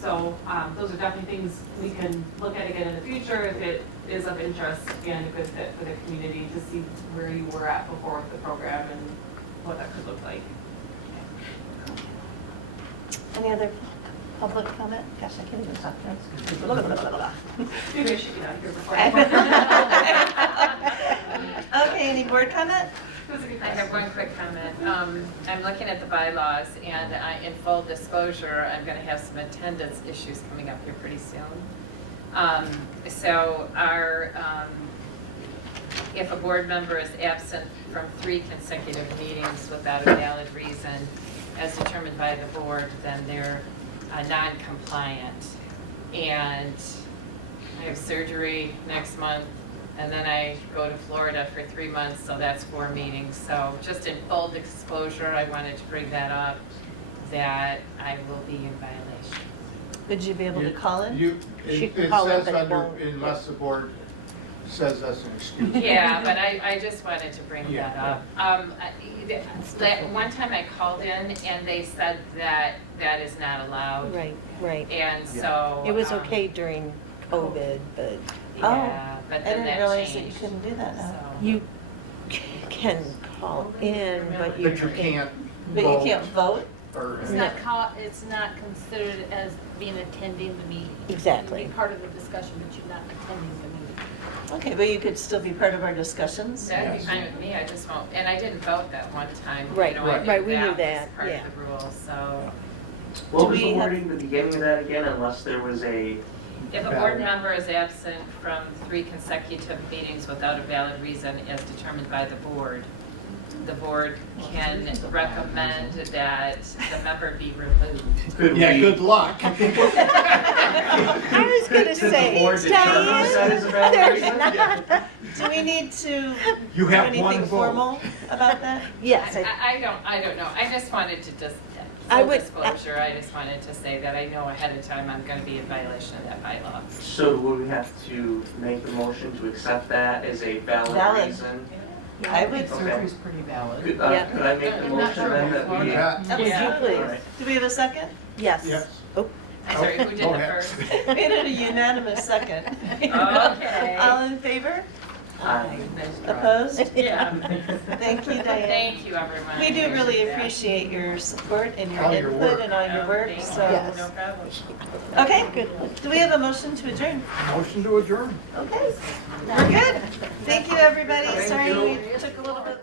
So, those are definitely things we can look at again in the future if it is of interest and a good fit for the community, to see where you were at before with the program and what that could look like. Any other public comment? Gosh, I can't even talk now. Maybe I should get out here before. Okay, any board comment? I have one quick comment. I'm looking at the bylaws, and in full disclosure, I'm going to have some attendance issues coming up here pretty soon. So if a board member is absent from 3 consecutive meetings without a valid reason, as determined by the board, then they're non-compliant. And I have surgery next month, and then I go to Florida for 3 months, so that's 4 meetings. So just in full disclosure, I wanted to bring that up, that I will be in violation. Would you be able to call in? She It can call in, says but it under, won't. unless the board says that's an excuse. Yeah, but I just wanted to bring that Yeah. up. That one time I called in, and they said that that is not allowed. Right, right. And so. It was okay during COVID, but Yeah, but I then didn't that realize that you changed. couldn't do that now. So- you can call in, but you But you can't But you vote, can't vote? or, It's not considered as being attending the meeting. Exactly. You can be part of the discussion, but you're not attending the meeting. Okay, but you could still be part of our discussions? That'd be Yes. fine with me, I just won't, and I didn't vote that one time. you Right, know, I knew right, we knew was that, part yeah. of the rules, so. What Do was we the have- wording at the beginning of that again, unless there was a, If a board member is absent from 3 consecutive meetings without a valid reason as determined by the board can recommend that the member be removed. could yeah, we? good luck. I was gonna Did the say, board determine that as a valid Diane, reason? there's not. Do we need to You do have anything one vote. formal about that? Yes, I don't know, I just wanted to just, I full would- disclosure, I just wanted to say that I know ahead of time I'm gonna be in violation of that bylaw. So would we have to make a motion to accept that as a valid Valid. reason? I would, Surgery's pretty valid. Could Yeah. could I make the I'm not motion sure then what that it's we? Yeah. would you Yeah. please? Alright. do we have a second? Yes. Yes. Oh, I'm sorry, who did Go the ahead. first? We did a unanimous second. Okay. All in favor? Aye. Opposed? Yeah. Thank you, Diane. Thank you, everyone. We do really Yeah. appreciate your support and your All your input work. and all your work, Thank you. so. Yes. No problem. Okay, good. Do we have a motion to adjourn? Motion to adjourn. Okay, we're good. Thank you, everybody. Thank Sorry you. we took a little bit.